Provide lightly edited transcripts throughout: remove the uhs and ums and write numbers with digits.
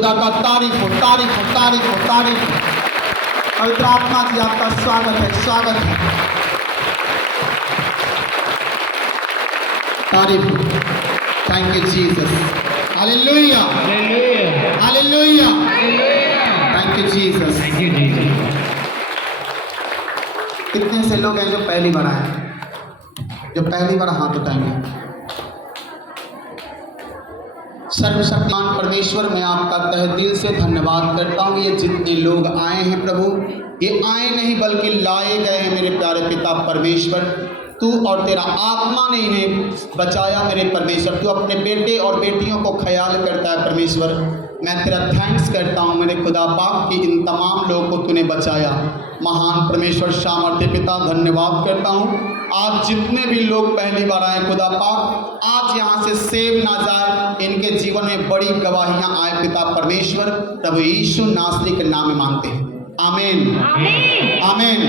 खुदा का तारीफ हो, तारीफ हो, तारीफ हो, तारीफ हो। पवित्र आत्मा जी आपका स्वागत है, स्वागत है। तारीफ। Thank you Jesus. Hallelujah, hallelujah, thank you Jesus. कितने से लोग हैं जो पहली बार आए, जो पहली बार हाथ उठाएंगे? सर्वशक्तिमान परमेश्वर, मैं आपका तहे दिल से धन्यवाद करता हूँ। ये जितने लोग आए हैं प्रभु, ये आए नहीं बल्कि लाए गए हैं मेरे प्यारे पिता परमेश्वर। तू और तेरा आत्मा ने इन्हें बचाया मेरे परमेश्वर। तू अपने बेटे और बेटियों को ख्याल करता है परमेश्वर। मैं तेरा थैंक्स करता हूँ मेरे खुदा पाक कि इन तमाम लोगों को तूने बचाया। महान परमेश्वर सामर्थ्य पिता, धन्यवाद करता हूँ। आज जितने भी लोग पहली बार आए खुदा पाक, आज यहाँ से सेव ना जाए, इनके जीवन में बड़ी गवाहियाँ आए पिता परमेश्वर। प्रभु यीशु नासरी के नाम में मांगते हैं, आमीन, आमीन, आमीन।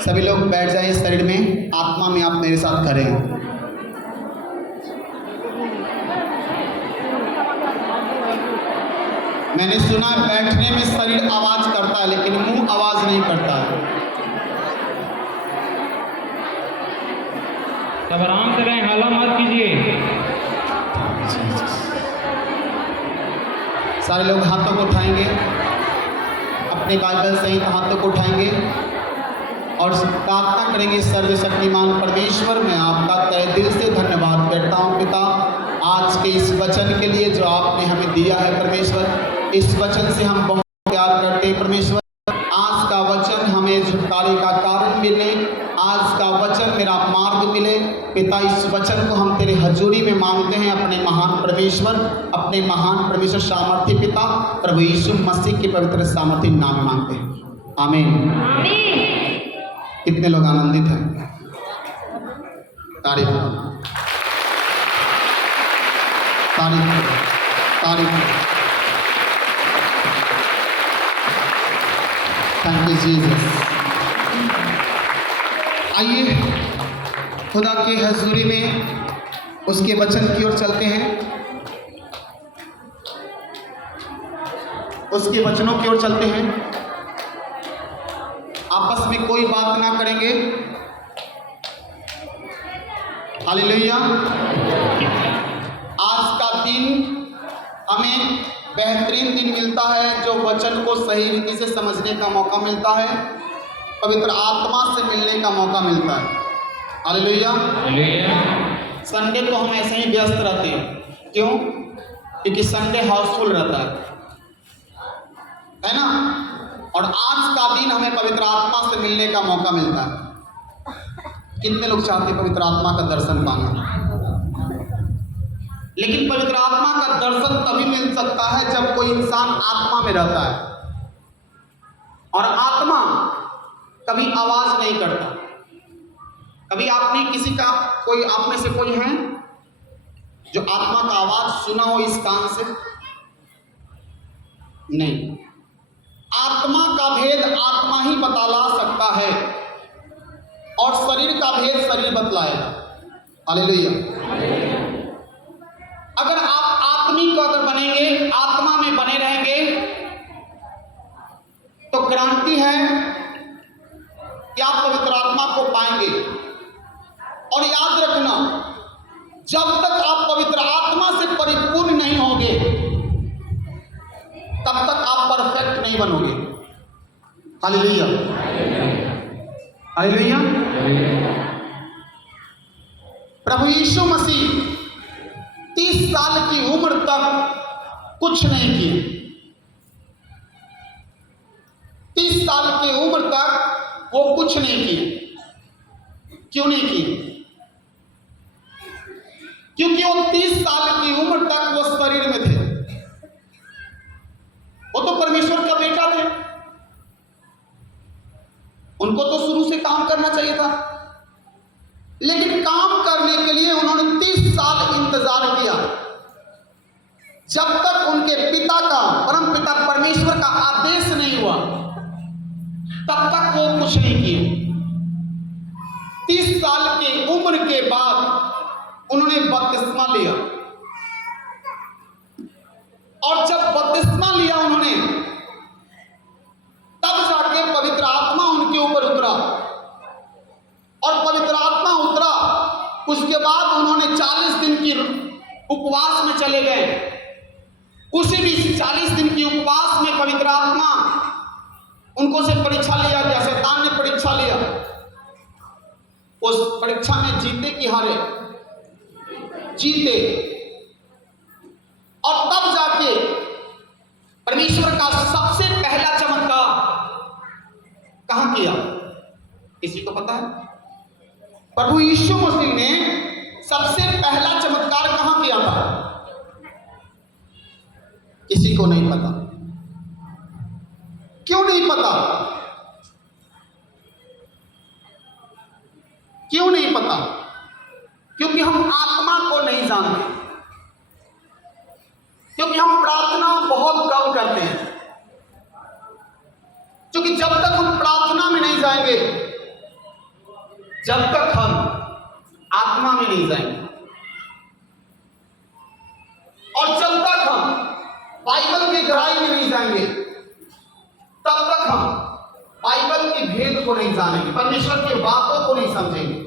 सभी लोग बैठ जाइए शरीर में, आत्मा में आप मेरे साथ करें। मैंने सुना है बैठने में शरीर आवाज करता है लेकिन मुंह आवाज नहीं करता है। सब आराम से रहें, हल्ला मत कीजिए। सारे लोग हाथों को उठाएंगे, अपने बाइबल सहित हाथों को उठाएंगे और प्रार्थना करेंगे। सर्वशक्तिमान परमेश्वर, मैं आपका तहे दिल से धन्यवाद करता हूँ पिता, आज के इस वचन के लिए जो आपने हमें दिया है परमेश्वर। इस वचन से हम बहुत प्यार करते हैं परमेश्वर। आज का वचन हमें छुटकारे का कारण मिले, आज का वचन मेरा मार्ग मिले पिता। इस वचन को हम तेरे हजूरी में मांगते हैं अपने महान परमेश्वर, अपने महान परमेश्वर सामर्थ्य पिता प्रभु यीशु मसीह के पवित्र सामर्थ्य नाम में मांगते हैं, आमीन। कितने लोग आनंदित हैं? तारीफ, तारीफ, तारीफ। Thank you Jesus. आइए खुदा के हजूरी में उसके वचन की ओर चलते हैं, उसके वचनों की ओर चलते हैं। आपस में कोई बात ना करेंगे। हालेलुया। आज का दिन हमें बेहतरीन दिन मिलता है, जो वचन को सही रीति से समझने का मौका मिलता है, पवित्र आत्मा से मिलने का मौका मिलता है। हालेलुया। संडे को हम ऐसे ही व्यस्त रहते हैं, क्यों? क्योंकि संडे हाउसफुल रहता है ना। और आज का दिन हमें पवित्र आत्मा से मिलने का मौका मिलता है। कितने लोग चाहते हैं पवित्र आत्मा का दर्शन पाना? लेकिन पवित्र आत्मा का दर्शन तभी मिल सकता है जब कोई इंसान आत्मा में रहता है। और आत्मा कभी आवाज नहीं करता। कभी आपने किसी का, कोई आप में से कोई है जो आत्मा का आवाज सुना हो इस कान से? नहीं। आत्मा का भेद आत्मा ही बतला सकता है और शरीर का भेद शरीर बतलाएगा। हालेलुया। अगर आप आत्मिक अगर बनेंगे, आत्मा में बने रहेंगे, तो गारंटी है कि आप पवित्र आत्मा को पाएंगे। और याद रखना, जब तक आप पवित्र आत्मा से परिपूर्ण नहीं होंगे तब तक आप परफेक्ट नहीं बनोगे। Hallelujah, hallelujah. प्रभु यीशु मसीह 30 साल की उम्र तक कुछ नहीं किए। 30 साल की उम्र तक वो कुछ नहीं किए। क्यों नहीं किए? क्योंकि वो 30 साल की उम्र तक वो शरीर में थे। वो तो परमेश्वर का बेटा थे, उनको तो शुरू से काम करना चाहिए था। लेकिन काम करने के लिए उन्होंने 30 साल इंतजार किया, जब तक उनके पिता का, परम पिता परमेश्वर का आदेश नहीं हुआ तब तक वो कुछ नहीं किए। 30 साल की उम्र के बाद उन्होंने बपतिस्मा लिया और जब बपतिस्मा लिया उन्होंने, तब जाके पवित्र आत्मा उनके ऊपर उतरा। और पवित्र आत्मा उतरा, उसके बाद उन्होंने 40 दिन की उपवास में चले गए। उसी बीच 40 दिन की उपवास में पवित्र आत्मा उनको से परीक्षा लिया गया, शैतान ने परीक्षा लिया। उस परीक्षा में जीते कि हारे? जीते। और तब जाके परमेश्वर का सबसे पहला चमत्कार कहां किया? किसी को पता है? प्रभु यीशु मसीह ने सबसे पहला चमत्कार कहां किया था? किसी को नहीं पता। क्यों नहीं पता? क्यों नहीं पता? क्योंकि हम आत्मा को नहीं जानते, क्योंकि हम प्रार्थना बहुत कम करते हैं। क्योंकि जब तक हम प्रार्थना में नहीं जाएंगे, जब तक हम आत्मा में नहीं जाएंगे, और जब तक हम बाइबल की गहराई में नहीं जाएंगे, तब तक हम बाइबल के भेद को नहीं जानेंगे, परमेश्वर की बातों को नहीं समझेंगे,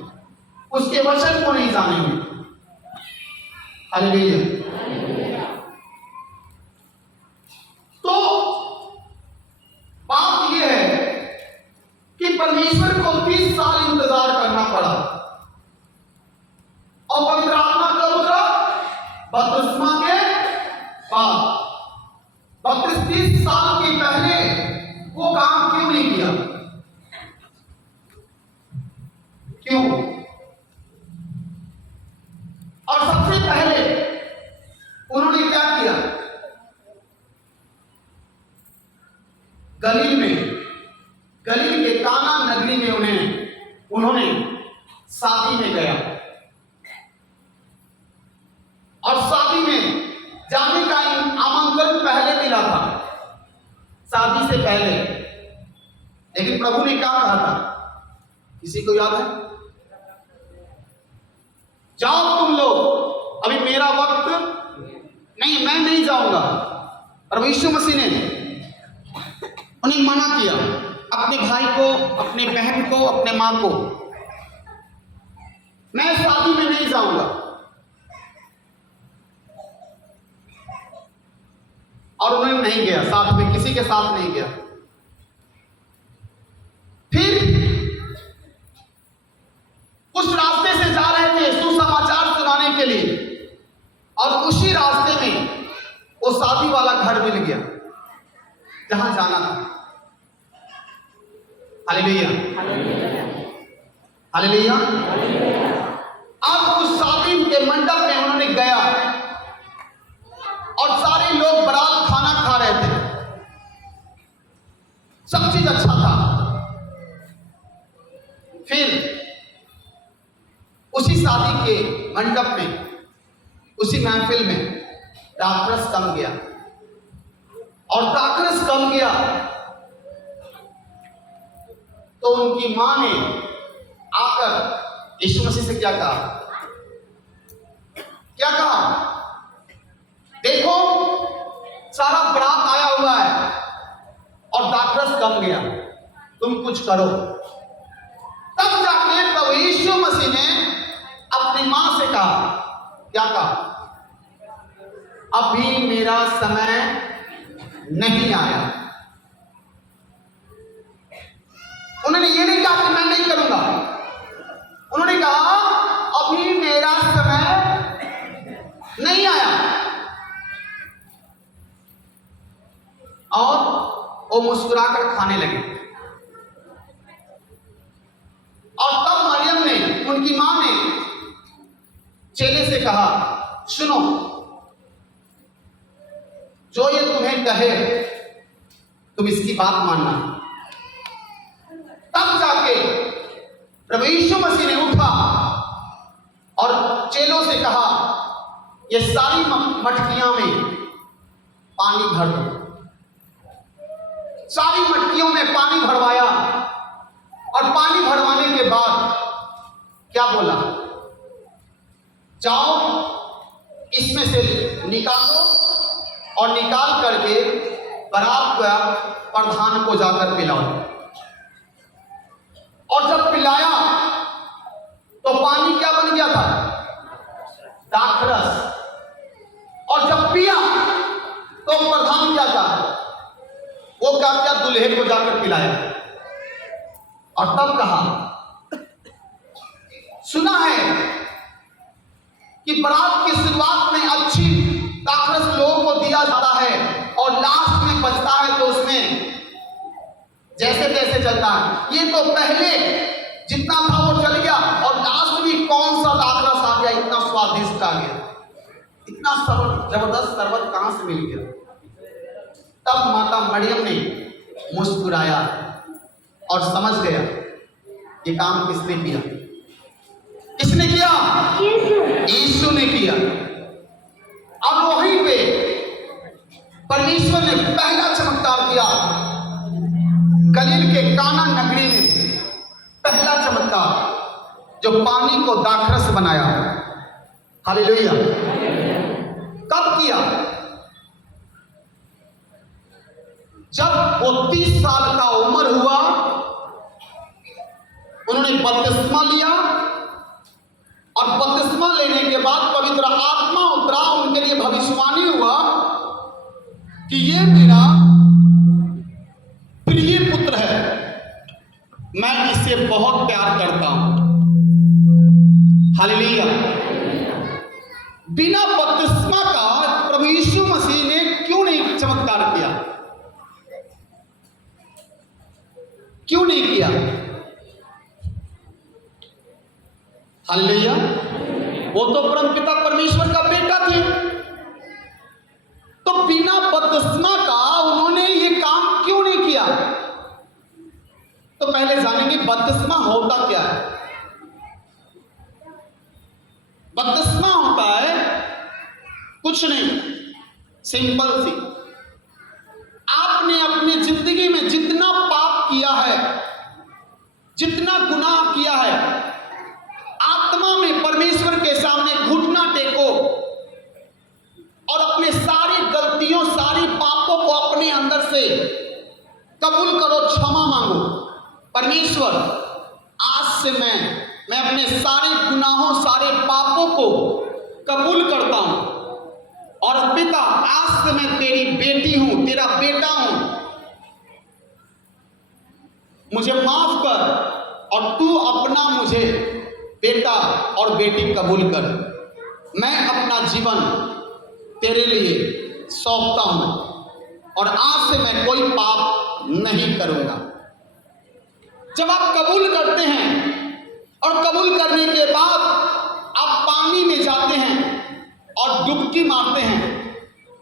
उसके वचन को नहीं जानेंगे। हालेलुया। तो बात यह है कि परमेश्वर को 30 साल इंतजार करना पड़ा। और पवित्र आत्मा कब उतरा? बपतिस्मा के बाद। 32 साल के पहले वो काम क्यों नहीं किया? क्यों? और सबसे पहले उन्होंने क्या किया? गलील के काना नगरी में उन्होंने शादी में गया, और शादी में जाने का आमंत्रण पहले मिला था, शादी से पहले। लेकिन प्रभु ने क्या कहा था? किसी को याद है? जाओ तुम लोग, अभी मेरा वक्त नहीं, मैं नहीं जाऊंगा। प्रभु यीशु मसीह ने उन्हें मना किया, अपने भाई को, अपने बहन को, अपने मां को, मैं शादी में नहीं जाऊंगा। और उन्होंने नहीं गया, साथ में किसी के साथ नहीं गया। फिर उस रास्ते से जा रहे थे सुसमाचार सुनाने के लिए, और उसी रास्ते में वो शादी वाला घर मिल गया जहां जाना था। Hallelujah, hallelujah. अब उस शादी के मंडप में उन्होंने गया, और सारे लोग बारात खाना खा रहे थे, सब चीज अच्छा था। फिर उसी शादी के मंडप में, उसी महफिल में दाखरस कम गया, और दाखरस कम गया तो उनकी मां ने आकर यीशु मसीह से क्या कहा? क्या कहा? देखो, सारा बारात आया हुआ है और दाखरस कम गया, तुम कुछ करो। तब जाके प्रभु यीशु मसीह ने अपनी मां से कहा, क्या कहा? अभी मेरा समय नहीं आया। उन्होंने ये नहीं कहा कि मैं नहीं करूंगा, उन्होंने कहा अभी मेरा समय नहीं आया। और वो मुस्कुराकर खाने लगे। और तब मरियम ने, उनकी मां ने चेले से कहा, सुनो, जो ये तुम्हें कहे तुम इसकी बात मानना। तब जाके प्रभु यीशु मसीह ने उठा और चेलों से कहा, ये सारी मटकियां में पानी भर दो। सारी मटकियों में पानी भरवाया, और पानी भरवाने के बाद क्या बोला? जाओ, इसमें से निकालो और निकाल करके बरात का प्रधान को जाकर पिलाओ। और जब पिलाया तो पानी क्या बन गया था? दाखरस। और जब पिया तो प्रधान क्या था? वो क्या क्या दूल्हे को जाकर पिलाया। और तब कहा, सुना है कि बारात की शुरुआत में अच्छी दाखरस लोगों को दिया जाता है और लास्ट में बचता है तो उसमें जैसे तैसे चलता है। ये तो पहले जितना था वो चल गया और लास्ट में कौन सा दाखरस आ गया, इतना स्वादिष्ट आ गया, इतना जबरदस्त शरबत कहां से मिल गया। तब माता मरियम ने मुस्कुराया और समझ गया ये काम किसने किया। किसने किया? यीशु ने किया। अब वहीं पे परमेश्वर ने पहला चमत्कार किया। गलील के काना नगरी में पहला चमत्कार जो पानी को दाखरस बनाया। हालेलुया। कब किया? जब वो 30 साल का उम्र हुआ, उन्होंने बपतिस्मा लिया और बपतिस्मा लेने के बाद पवित्र आत्मा उतरा, उनके लिए भविष्यवाणी हुआ कि ये मेरा प्रिय पुत्र है, मैं इससे बहुत प्यार करता हूं। हालेलुया। बिना बपतिस्मा का प्रभु यीशु मसीह ने क्यों नहीं चमत्कार किया? क्यों नहीं किया? हालेलुया। वो तो परमपिता परमेश्वर का बेटा थे, तो बिना बपतिस्मा का उन्होंने ये काम क्यों नहीं किया? तो पहले जानेंगे बपतिस्मा होता क्या है। बपतिस्मा होता है कुछ नहीं, सिंपल सी, आपने अपनी जिंदगी में जितना पाप किया है, जितना गुनाह किया है, आत्मा में परमेश्वर के सामने घुटना टेको और अपने सारी गलतियों, सारी पापों को अपने अंदर से कबूल करो, क्षमा मांगो। परमेश्वर, आज से मैं अपने सारे गुनाहों, सारे पापों को कबूल करता हूं और पिता, आज से मैं तेरी बेटी हूं, तेरा बेटा हूं, मुझे माफ कर और तू अपना मुझे बेटा और बेटी कबूल कर। मैं अपना जीवन तेरे लिए सौंपता हूं और आज से मैं कोई पाप नहीं करूंगा। जब आप कबूल करते हैं और कबूल करने के बाद आप पानी में जाते हैं और डुबकी मारते हैं,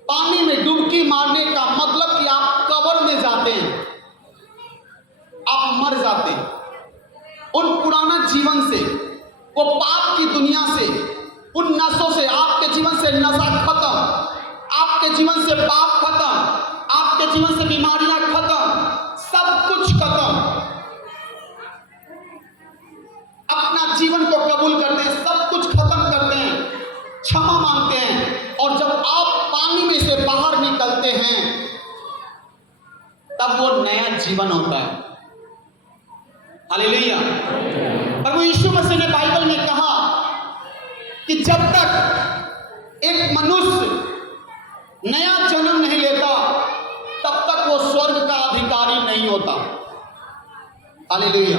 पानी में डुबकी मारने का मतलब कि आप कब्र में जाते हैं, आप मर जाते हैं। उन पुराना जीवन से, वो पाप की दुनिया से, उन नशों से, आपके जीवन से नशा खत्म, आपके जीवन से पाप खत्म, आपके जीवन से बीमारियां खत्म, सब कुछ खत्म। अपना जीवन को कबूल करते हैं, सब कुछ खत्म करते हैं, क्षमा मांगते हैं और जब आप पानी में से बाहर निकलते हैं तब वो नया जीवन होता है। हालेलुया। प्रभु यीशु मसीह ने बाइबल में कहा कि जब तक एक मनुष्य नया जन्म नहीं लेता तब तक वो स्वर्ग का अधिकारी नहीं होता। हालेलुया।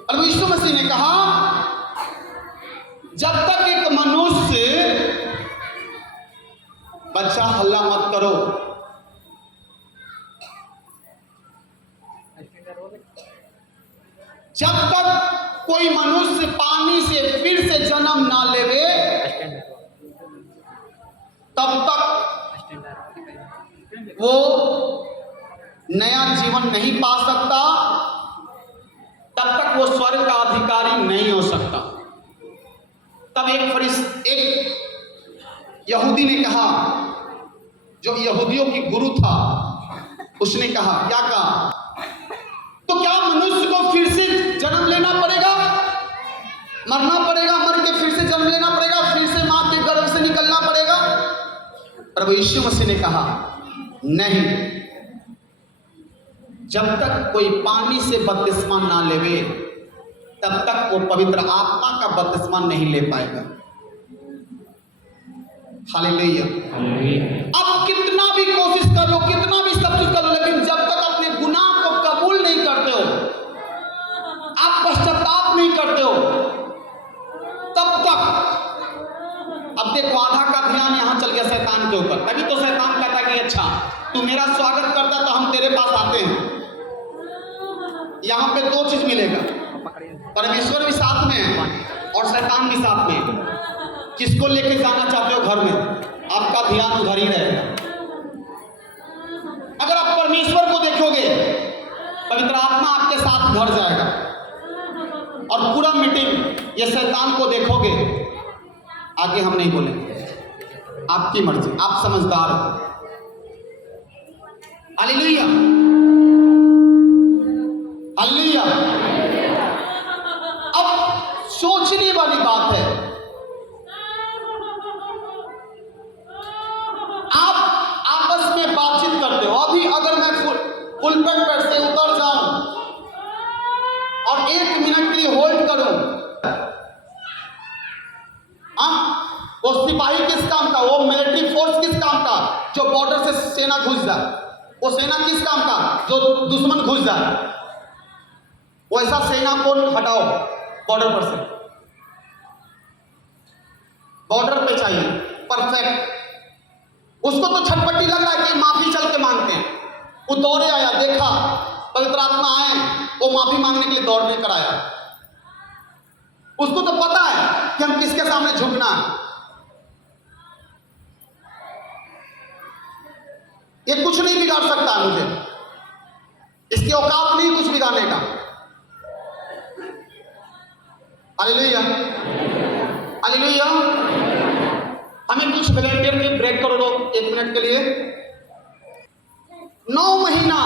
प्रभु यीशु मसीह ने कहा जब तक एक मनुष्य, बच्चा हल्ला मत करो, जब तक कोई मनुष्य पानी से फिर से जन्म ना लेवे तब तक वो नया जीवन नहीं पा सकता, तब तक वो स्वर्ग का अधिकारी नहीं हो सकता। तब एक यहूदी ने कहा, जो यहूदियों की गुरु था, उसने कहा, क्या कहा? तो क्या मनुष्य को फिर से जन्म लेना पड़ेगा, मरना पड़ेगा, मर के फिर से जन्म लेना पड़ेगा, फिर से मां के गर्भ से निकलना पड़ेगा? प्रभु यीशु मसीह ने कहा नहीं, जब तक कोई पानी से बपतिस्मा ना लेवे तब तक वो पवित्र आत्मा का बपतिस्मा नहीं ले पाएगा। हालेलुया। अब कितना भी कोशिश कर लो, कितना भी सब कुछ कर लो, लेकिन जब तक अपने गुनाह को कबूल नहीं करते हो, आप पश्चाताप नहीं करते हो, तब तक। अब देखो आधा का ध्यान यहां चल गया शैतान के ऊपर। तभी तो शैतान कहता है कि अच्छा तू मेरा स्वागत करता तो हम तेरे पास आते हैं। यहां पे दो चीज मिलेगा, परमेश्वर भी साथ में है और शैतान भी साथ में है। किसको लेके जाना चाहते हो घर में, आपका ध्यान उधर ही रहेगा। अगर आप परमेश्वर को देखोगे, पवित्र आत्मा आपके साथ घर जाएगा। और पूरा मीटिंग ये शैतान को देखोगे, आगे हम नहीं बोलेंगे, आपकी मर्जी, आप समझदार हो। Hallelujah, hallelujah. अब सोचने वाली बात है, आप आपस में बातचीत करते हो। अभी अगर मैं पुलपिट पर से उतर जाऊं और 1 मिनट के लिए होल्ड करूं, वो सिपाही किस काम का, वो मिलिट्री फोर्स किस काम का, जो बॉर्डर से सेना घुस जाए, वो सेना किस काम का, जो दुश्मन घुस जाए, वैसा सेना को हटाओ बॉर्डर पर से। बॉर्डर पे चाहिए परफेक्ट। उसको तो छटपटी लग रहा है कि माफी चल के मांगते हैं। वो दौड़े आया, देखा पवित्र आत्मा आए, वो माफी मांगने के लिए दौड़ने कर आया। उसको तो पता है कि हम किसके सामने झुकना है। ये कुछ नहीं बिगाड़ सकता है मुझे, इसकी औकात नहीं कुछ बिगाड़ने का। Hallelujah, hallelujah. हमें कुछ वॉलंटियर की ब्रेक करो दो 1 मिनट के लिए। 9 महीना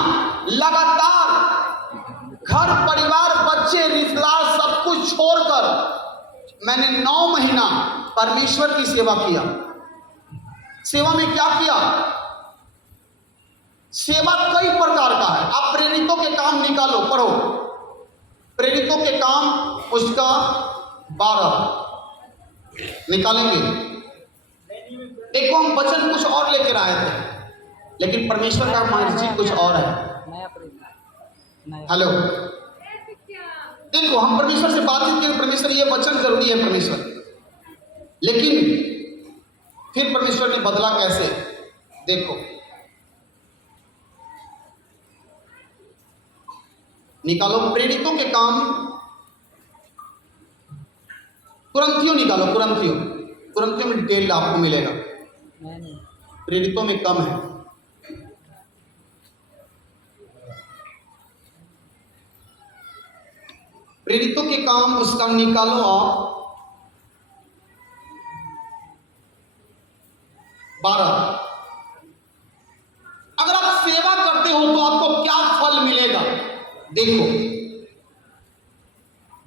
लगातार घर परिवार बच्चे रिश्तेदार सब कुछ छोड़कर मैंने 9 महीना परमेश्वर की सेवा किया। सेवा में क्या किया? सेवा कई प्रकार का है। आप प्रेरितों के काम निकालो, पढ़ो प्रेरितों के काम, उसका 12 निकालेंगे। एक हम वचन कुछ और लेकर आए थे, लेकिन परमेश्वर का मर्जी कुछ और है। हेलो, देखो हम परमेश्वर से बातचीत करें, परमेश्वर ये वचन जरूरी है परमेश्वर, लेकिन फिर परमेश्वर ने बदला कैसे, देखो निकालो प्रेरितों के काम, कुरिन्थियों निकालो, कुरिन्थियों में डिटेल आपको मिलेगा, प्रेरितों में कम है। प्रेरितों के काम उसका निकालो आप 12। अगर आप सेवा करते हो तो आपको क्या फल मिलेगा, देखो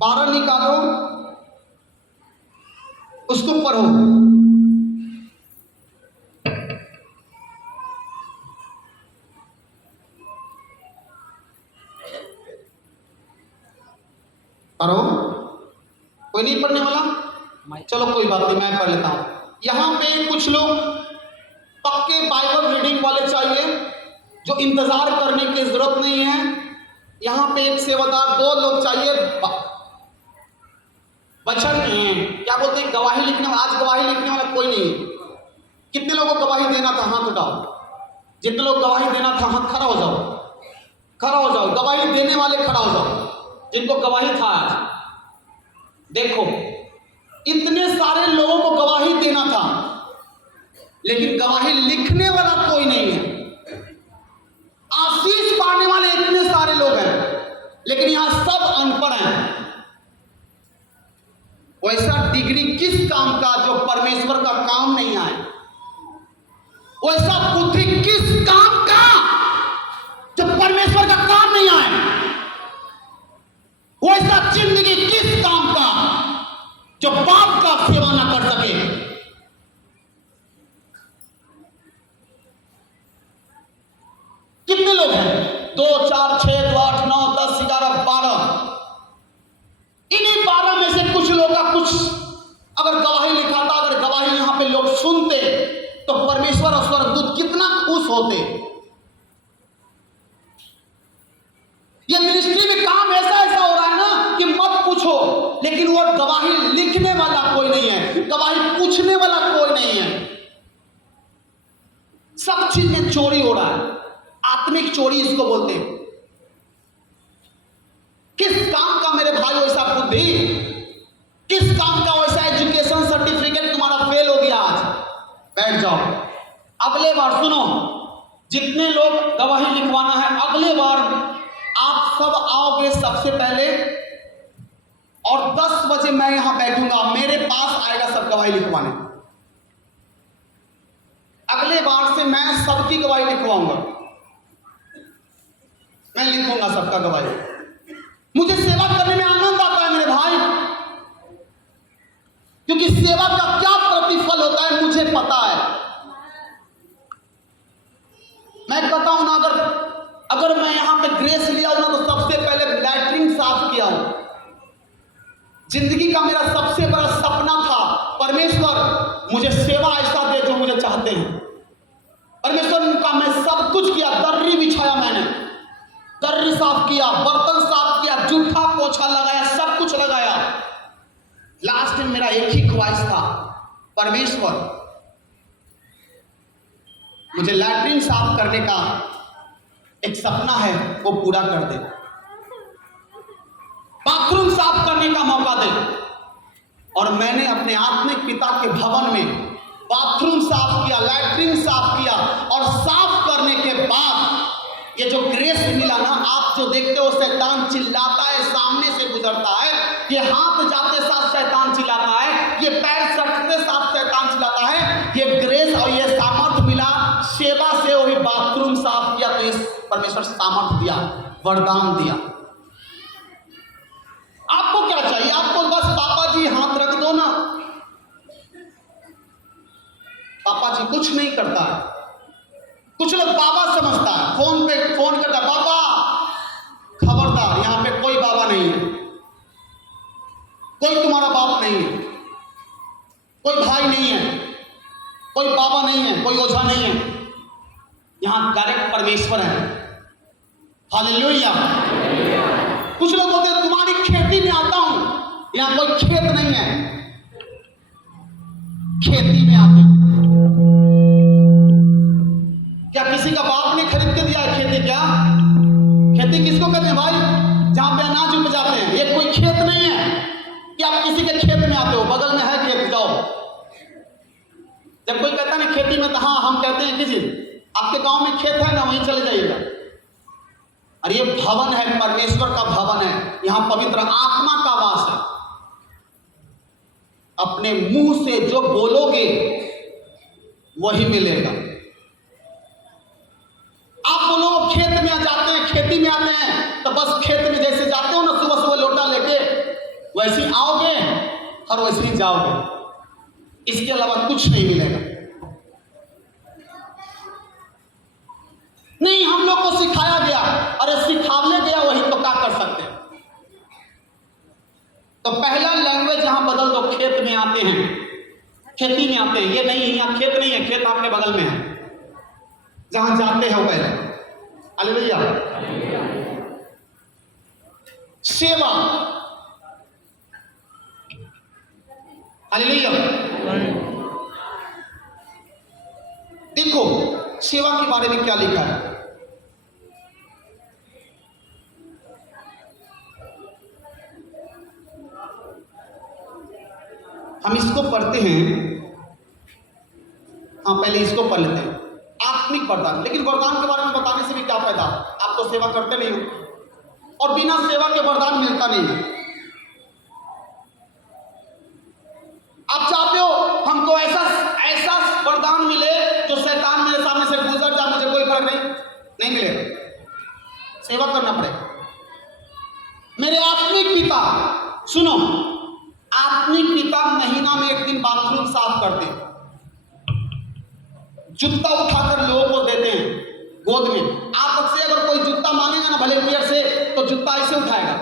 12 निकालो, उसको पढ़ो। पढ़ो, कोई नहीं पढ़ने वाला, चलो कोई बात नहीं, मैं पढ़ लेता हूं। यहां पे कुछ लोग पक्के बाइबल रीडिंग वाले चाहिए, जो इंतजार करने की जरूरत नहीं है। यहां पे एक सेवादार, 2 लोग चाहिए वचन क्या बोलते हैं, गवाही लिखने वाला। आज गवाही लिखने वाला कोई नहीं। कितने लोगों को गवाही देना था, हाथ उठाओ। जितने लोग गवाही देना था, हाथ खड़ा हो जाओ, खड़ा हो जाओ। गवाही देने वाले खड़ा हो जाओ, जिनको गवाही था आज। देखो इतने सारे लोगों को गवाही देना था, लेकिन गवाही लिखने वाला कोई नहीं है। आशीष पाने वाले इतने सारे लोग हैं, लेकिन यहां सब अनपढ़ हैं। वैसा डिग्री किस काम का जो परमेश्वर का काम नहीं आए, वैसा बुद्धि किस काम का जो परमेश्वर का काम नहीं आए, वैसा जिंदगी किस काम का जो बाप का सेवा ना कर सके। 2, 4, 6, 2, 8, 9, 10, 11, 12, इन्हीं 12 में से कुछ लोग का कुछ अगर गवाही लिखा था, अगर गवाही यहां पे लोग सुनते तो परमेश्वर और स्वर्गदूत कितना खुश होते। ये मिनिस्ट्री में काम ऐसा हो रहा है ना कि मत पूछो, लेकिन वो गवाही लिखने वाला कोई नहीं है, गवाही पूछने वाला कोई नहीं है। सब चीज में चोरी हो रहा है, आत्मिक चोरी इसको बोलते हैं। किस काम का मेरे भाई वैसा बुद्धि, किस काम का वैसा एजुकेशन सर्टिफिकेट तुम्हारा फेल हो गया, आज बैठ जाओ। अगले बार सुनो, जितने लोग गवाही लिखवाना है, अगले बार आप सब आओगे सबसे पहले, और 10 बजे मैं यहां बैठूंगा, मेरे पास आएगा सब गवाही लिखवाने। अगले बार से मैं सबकी गवाही लिखवाऊंगा, मैं लिखूंगा सबका गवाही। मुझे सेवा करने में आनंद आता है मेरे भाई, क्योंकि सेवा का क्या प्रतिफल होता है मुझे पता है। मैं कहता हूं ना, अगर मैं यहां पे ग्रेस लिया हूं ना, तो सबसे पहले लैट्रिन साफ किया हूं। जिंदगी का मेरा सबसे बड़ा सपना था, परमेश्वर मुझे सेवा ऐसा दे जो मुझे चाहते हैं। परमेश्वर का मैं सब कुछ किया, दर्री बिछाया, मैंने दर्री साफ किया, बर्तन साफ किया, जूठा पोछा लगाया, सब कुछ लगाया। लास्ट में मेरा एक ही ख्वाहिश था, परमेश्वर मुझे लैट्रिन साफ करने का एक सपना है, वो पूरा कर दे, बाथरूम साफ करने का मौका दे। और मैंने अपने आत्मिक पिता के भवन में बाथरूम साफ किया, लैट्रिन साफ किया, और साफ करने के बाद ये जो ग्रेस मिला ना, आप जो देखते हो शैतान चिल्लाता है, सामने से गुजरता है, ये हाथ जाते साथ शैतान चिल्लाता है, ये पैर सटते साथ शैतान चिल्लाता है। ये ग्रेस और ये सामर्थ मिला सेवा से, वही बाथरूम साफ किया तो ये परमेश्वर सामर्थ दिया, वरदान दिया। आपको क्या चाहिए? आपको बस पापा जी हाथ रख दो ना। पापा जी कुछ नहीं करता है, कुछ लोग बाबा समझता है, फोन पे फोन करता है, बाबा खबरदार, यहां पे कोई बाबा नहीं है, कोई तुम्हारा बाप नहीं है, कोई भाई नहीं है, कोई बाबा नहीं है, कोई ओझा नहीं है, यहां डायरेक्ट परमेश्वर है। हालेलुया। कुछ लोग बोलते हैं तुम्हारी खेती में आता हूं, यहां कोई खेत नहीं है, खेती में आते हैं। क्या किसी का बाप ने खरीद के दिया है खेती? क्या खेती किसको कहते हैं भाई? जहां पे अनाज उपजाते हैं। ये कोई खेत नहीं है कि आप किसी के खेत में आते हो, बगल में है खेत, जाओ। जब कोई कहता है ना खेती में, तो हाँ हम कहते हैं किसी आपके गांव में खेत है ना, वहीं चले जाइएगा। और ये भवन है, परमेश्वर का भवन है, यहां पवित्र आत्मा का वास है। अपने मुंह से जो बोलोगे वही मिलेगा। आप बोलो खेत में जाते हैं, खेती में आते हैं, तो बस खेत में जैसे जाते हो ना सुबह सुबह लोटा लेके, वैसे ही आओगे और वैसे ही जाओगे, इसके अलावा कुछ नहीं मिलेगा। नहीं, हम लोग को सिखाया गया, अरे सिखाने गया वही तो क्या कर सकते हैं। तो पहला लैंग्वेज यहां बदल दो, खेत में आते हैं, खेती में आते हैं। ये नहीं, यहां खेत नहीं है, खेत आपके बगल में है, जहां जाते हैं पहले। हालेलुया। सेवा, हालेलुया। देखो सेवा के बारे में क्या लिखा है। हम इसको पढ़ते हैं, हाँ पहले इसको पढ़ लेते हैं, आत्मिक वरदान। लेकिन वरदान के बारे में बताने से भी क्या फायदा, आप तो सेवा करते नहीं हो, और बिना सेवा के वरदान मिलता नहीं है। आप चाहते हो हमको ऐसा वरदान मिले जो शैतान मेरे सामने से गुजर जाए, मुझे कोई फर्क नहीं मिलेगा, सेवा करना पड़ेगा। मेरे आत्मिक पिता, सुनो, आत्मिक पिता महीना में एक दिन बाथरूम साफ करते, जूता उठाकर लोगों को देते हैं गोद में। आपसे अगर कोई जूता मांगे मांगेगा ना वॉलेंटियर से तो जूता ऐसे उठाएगा,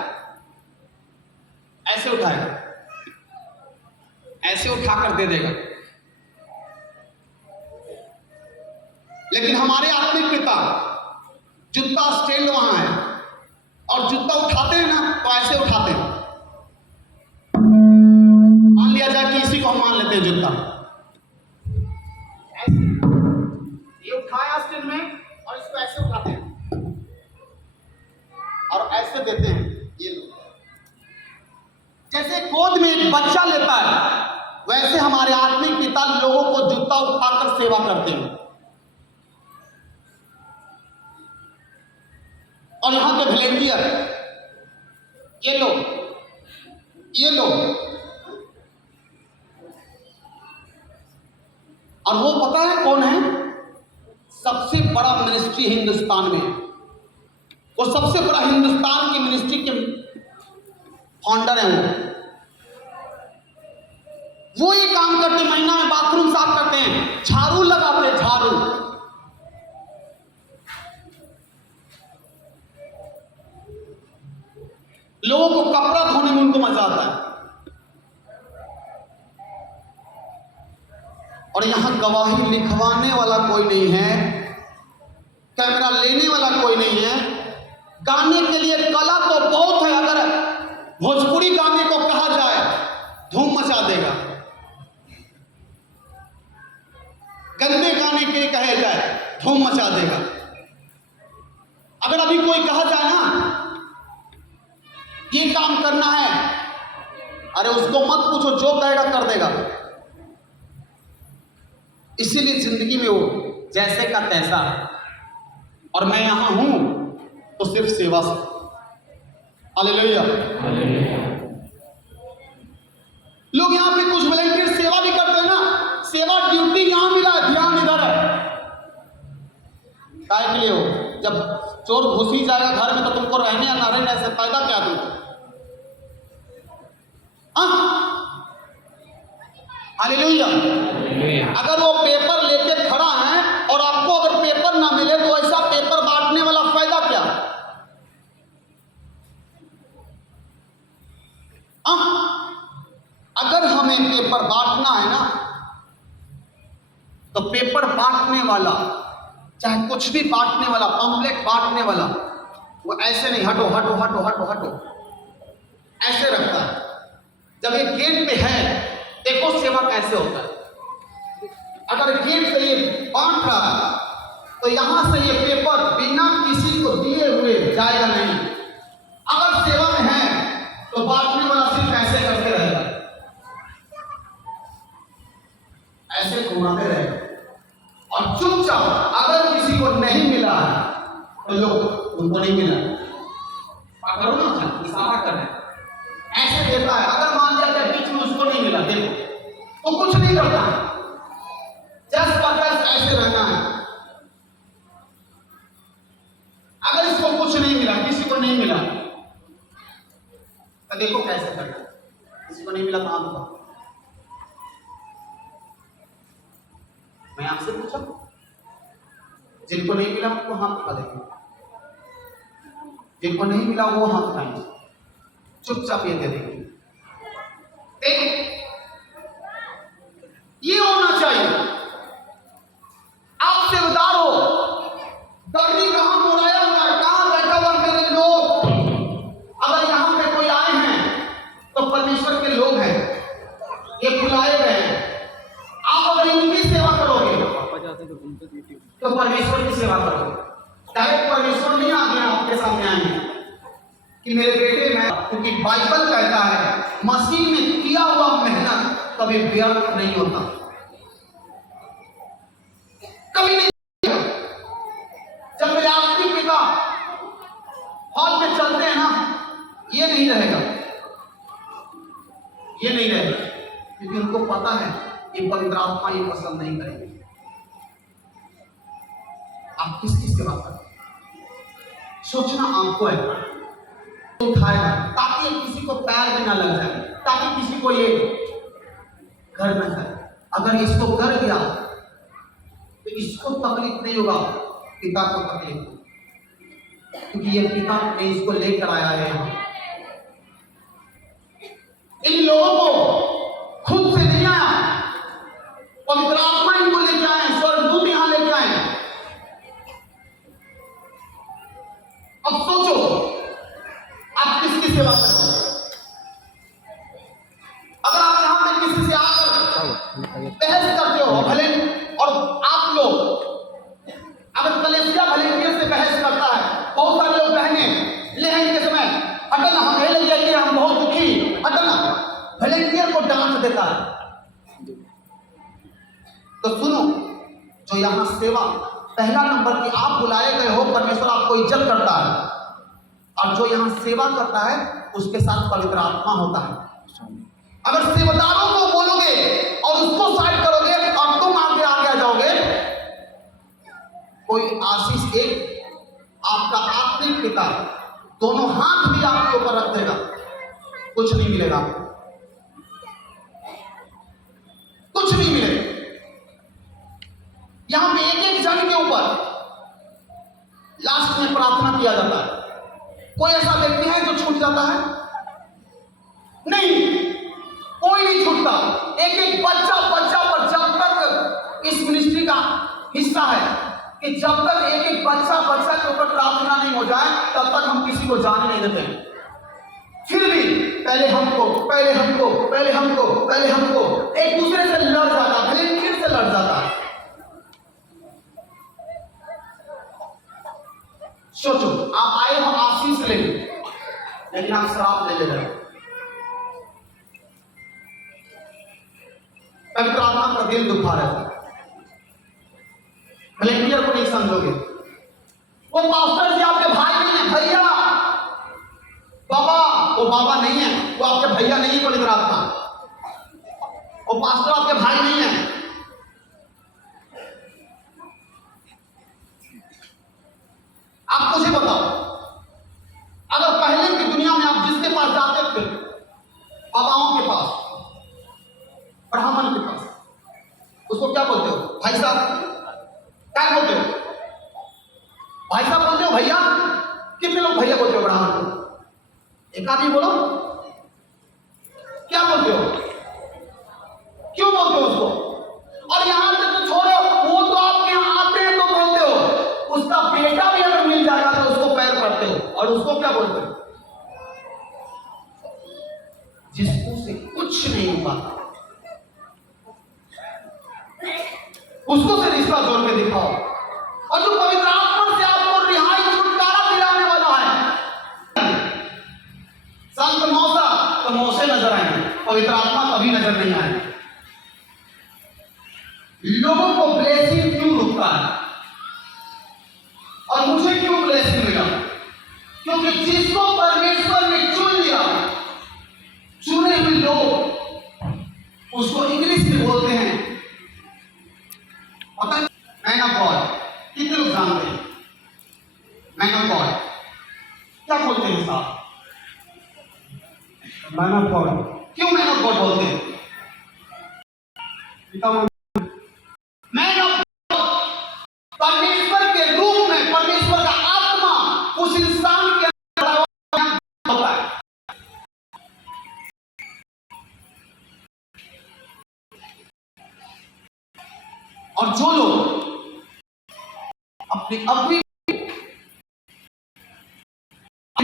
ऐसे उठाएगा, ऐसे उठाकर दे देगा। लेकिन हमारे आत्मिक पिता जूता स्टैंड वहां है और जूता उठाते हैं ना तो ऐसे उठाते हैं। मान लिया जाए कि इसी को हम मान लेते हैं जूता, ऐसे ये उठाया स्टैंड में और इसको ऐसे उठाते हैं और ऐसे देते हैं। ये लो, जैसे गोद में एक बच्चा लेता है वैसे हमारे आत्मिक पिता लोगों को जूता उठाकर सेवा करते हैं। और यहां के वॉलेंटियर ये लो, ये लो, और वो पता है कौन है? सबसे बड़ा मिनिस्ट्री हिंदुस्तान में, वो सबसे बड़ा हिंदुस्तान की मिनिस्ट्री के फाउंडर है वो ये काम करते, महीना में बाथरूम साफ करते हैं, झाड़ू लगाते हैं, झाड़ू। लोगों को कपड़ा धोने में उनको मजा आता है। और यहां गवाही लिखवाने वाला कोई नहीं है, कैमरा लेने वाला कोई नहीं है। गाने के लिए कला तो बहुत है, अगर भोजपुरी गाने को कहा जाए धूम मचा देगा। गंदे गाने के लिए कहे जाए धूम मचा देगा। अगर अभी कोई कहा जाए ना ये काम करना है, अरे उसको मत पूछो, जो कहेगा कर देगा। इसीलिए जिंदगी में वो जैसे का तैसा, और मैं यहां हूं तो सिर्फ सेवा से। हालेलुया। लोग यहां पे कुछ वॉलंटियर सेवा भी करते हैं ना, सेवा ड्यूटी यहां मिला है, ध्यान इधर है। काय के लिए हो? जब चोर घुस ही जाएगा घर में तो तुमको रहने या ना रहने से फायदा क्या तुमको? हालेलुया। अगर वो पेपर लेके खड़ा है और आपको अगर पेपर ना मिले तो ऐसा पेपर बांटने वाला फायदा क्या? अगर हमें पेपर बांटना है ना तो पेपर बांटने वाला, चाहे कुछ भी बांटने वाला, पंपलेट बांटने वाला, वो ऐसे नहीं हटो हटो हटो हटो हटो ऐसे रखता है। जब ये गेट पे है, देखो सेवा कैसे होता है। अगर गेट पे ये बांट रहा है तो यहां से ये पेपर बिना किसी को दिए हुए जाएगा नहीं। अगर सेवा में है तो बांटने वाला सिर्फ ऐसे करते रहेगा, ऐसे घुमाते रहेगा और चुपचाप। अगर किसी को नहीं मिला है तो लो उनको नहीं मिला, करो ना, इशारा कर रहे हैं, ऐसे देता है। अगर मान लिया जाए बीच में उसको नहीं मिला, देखो तो कुछ नहीं करता है, जस्ट बस ऐसे रहना है। अगर इसको कुछ नहीं मिला, किसी को नहीं मिला तो देखो कैसे करना है। किसी को नहीं मिला तो आप बताओ। मैं आपसे पूछा, जिनको नहीं मिला उनको हाथ उठा देंगे, जिनको नहीं मिला वो हाथ उठाएंगे, चुपचाप ये दे देंगे। ये होना चाहिए। आपसे उदार हो, गर्मी कहां मुड़ाया हुआ है, कहां बैठा हुआ मेरे लोग। अगर यहां पे कोई आए हैं तो परमेश्वर के लोग हैं, ये बुलाए गए हैं। आप अगर इनकी सेवा करोगे तो परमेश्वर की सेवा करोगे। डायरेक्ट परमेश्वर नहीं आगे आपके सामने आएंगे कि मेरे बेटे मैं, क्योंकि बाइबल कहता है मसीह में किया हुआ मेहनत कभी व्यर्थ नहीं होता, कभी नहीं। जब मेरे आत्मिक पिता हॉल में चलते हैं ना, ये नहीं रहेगा, ये नहीं रहेगा, क्योंकि उनको पता है कि पवित्र आत्मा ये पसंद नहीं करेंगे। आप किसकी सेवा करें, सोचना आपको है। उठाएगा ताकि किसी को पैर भी ना लग जाए, ताकि किसी को ये घर न जाए। अगर इसको कर दिया तो इसको तकलीफ नहीं होगा, पिता को तकलीफ होगी। क्योंकि ये पिता ने इसको लेकर आया है यहाँ। इन लोगों को खुद से नहीं आया, पवित्र आत्मा इनको लेके आए, स्वर्गदूत यहां लेके आए। अब सोचो आप किसकी सेवा करते हो? अगर आप यहां पे किसी से आकर बहस करते हो, भले और आप लोग अगर कलेसिया वॉलंटियर से बहस करता है, बहुत सारे लोग बहने लेहन के समय हटना, हम हेल जाइए, हम बहुत दुखी, हटना, वॉलंटियर को डांट देता है। तो सुनो, जो यहां सेवा पहला नंबर की आप बुलाए गए हो, परमेश्वर आपको इज्जत करता है, और जो यहां सेवा करता है उसके साथ पवित्र आत्मा होता है। अगर सेवादारों को बोलोगे और उसको साइड करोगे और तुम आगे आ जाओगे, कोई आशीष एक आपका आत्मिक पिता दोनों हाथ भी आपके ऊपर रख देगा, कुछ नहीं मिलेगा, कुछ नहीं मिलेगा। यहां पे एक एक जन के ऊपर लास्ट में प्रार्थना किया जाता है। कोई ऐसा व्यक्ति है जो छूट जाता है? नहीं, कोई नहीं छूटता। एक एक बच्चा बच्चा पर, जब तक इस मिनिस्ट्री का हिस्सा है कि जब तक एक एक बच्चा बच्चा के ऊपर प्रार्थना नहीं हो जाए, तब तक हम किसी को जाने नहीं देते। फिर भी पहले हमको, पहले हमको, पहले हमको, पहले हमको, एक दूसरे से लड़ जाता है, फिर से लड़ जाता है। सोचो, आप आए हो आशीष लेने, लेकिन आप श्राप ले रहे हो। पवित्र आत्मा का दिल दुखा रहा है, वॉलंटियर को नहीं समझोगे। वो पास्टर जी आपके भाई नहीं है, भैया, बाबा, वो बाबा नहीं है, वो आपके भैया नहीं है। पवित्र आत्मा, वो पास्टर आपके भाई नहीं है। आप मुझे बताओ, अगर पहले की दुनिया में आप जिसके पास जाते थे, बाबाओं के पास, ब्राह्मण के पास, उसको क्या बोलते हो? भाई साहब। क्या बोलते हो? भाई साहब बोलते हो? भैया? कितने लोग भैया बोलते हो ब्राह्मण को? एक आदमी बोलो, क्या बोलते हो? क्यों बोलते हो उसको? और यहां तक तो छोड़ो, वो तो आपके यहां आते हैं तो बोलते हो, उसका बेटा भी अगर मिल जाएगा तो उसको पैर पड़ते हो, और उसको क्या बोलते हो? जिसको से कुछ नहीं हो पाता, उसको से रिश्ता जोड़ के दिखाओ। और जो पवित्र आत्मा से आपको रिहाई, छुटकारा दिलाने वाला है, संत मौसा तो मौसे नजर आएंगे, पवित्र आत्मा कभी नजर नहीं आएंगे। लोगों को ब्लेसिंग क्यों रुकता है? और मुझे क्यों ब्लेसिंग मिला? क्योंकि जिसको परमेश्वर ने चुन लिया, चुने हुए लोग, उसको इंग्लिश में बोलते हैं मैन ऑफ गॉड। कितने लोग जानते हैं मैन ऑफ गॉड? क्या बोलते हैं साहब? Man of God. क्यों मैन ऑफ गॉड बोलते हैं? मैन ऑफ गॉड परमेश्वर के रूप में, परमेश्वर का आत्मा उस इंसान के अंदर होता है। और जो लोग अपने अपने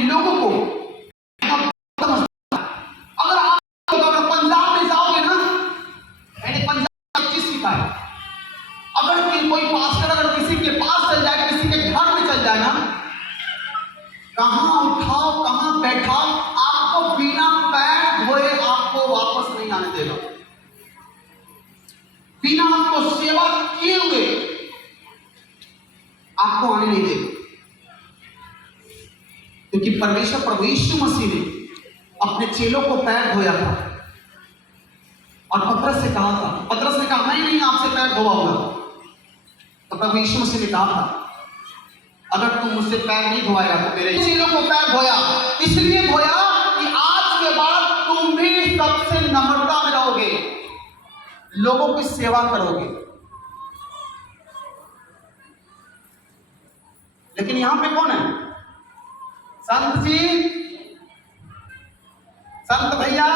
लोगों को, अगर आप पंजाब में जाओगे ना, मैंने पंजाब में चीज सीखा है, अगर कोई पास्टर अगर किसी के पास चल जाए, किसी के घर में चल जाए ना, कहां उठाओ कहां बैठाओ, आपको बिना पैर धोए आपको वापस नहीं आने देगा, बिना आपको सेवा किए हुए आपको आने नहीं देगा। क्योंकि परमेश्वर प्रभु यीशु मसीह ने अपने चेलों को पैर धोया था, और पतरस से कहा था, पतरस ने कहा मैं नहीं आपसे पैर धोवाऊंगा, तो प्रभु यीशु मसीह ने कहा था अगर तुम मुझसे पैर नहीं धोएगा तो मेरे चेलों को पैर धोया। इसलिए धोया कि आज के बाद तुम भी सबसे नम्रता में रहोगे, लोगों की सेवा करोगे। लेकिन यहां पे कौन है? संत जी, संत भैया,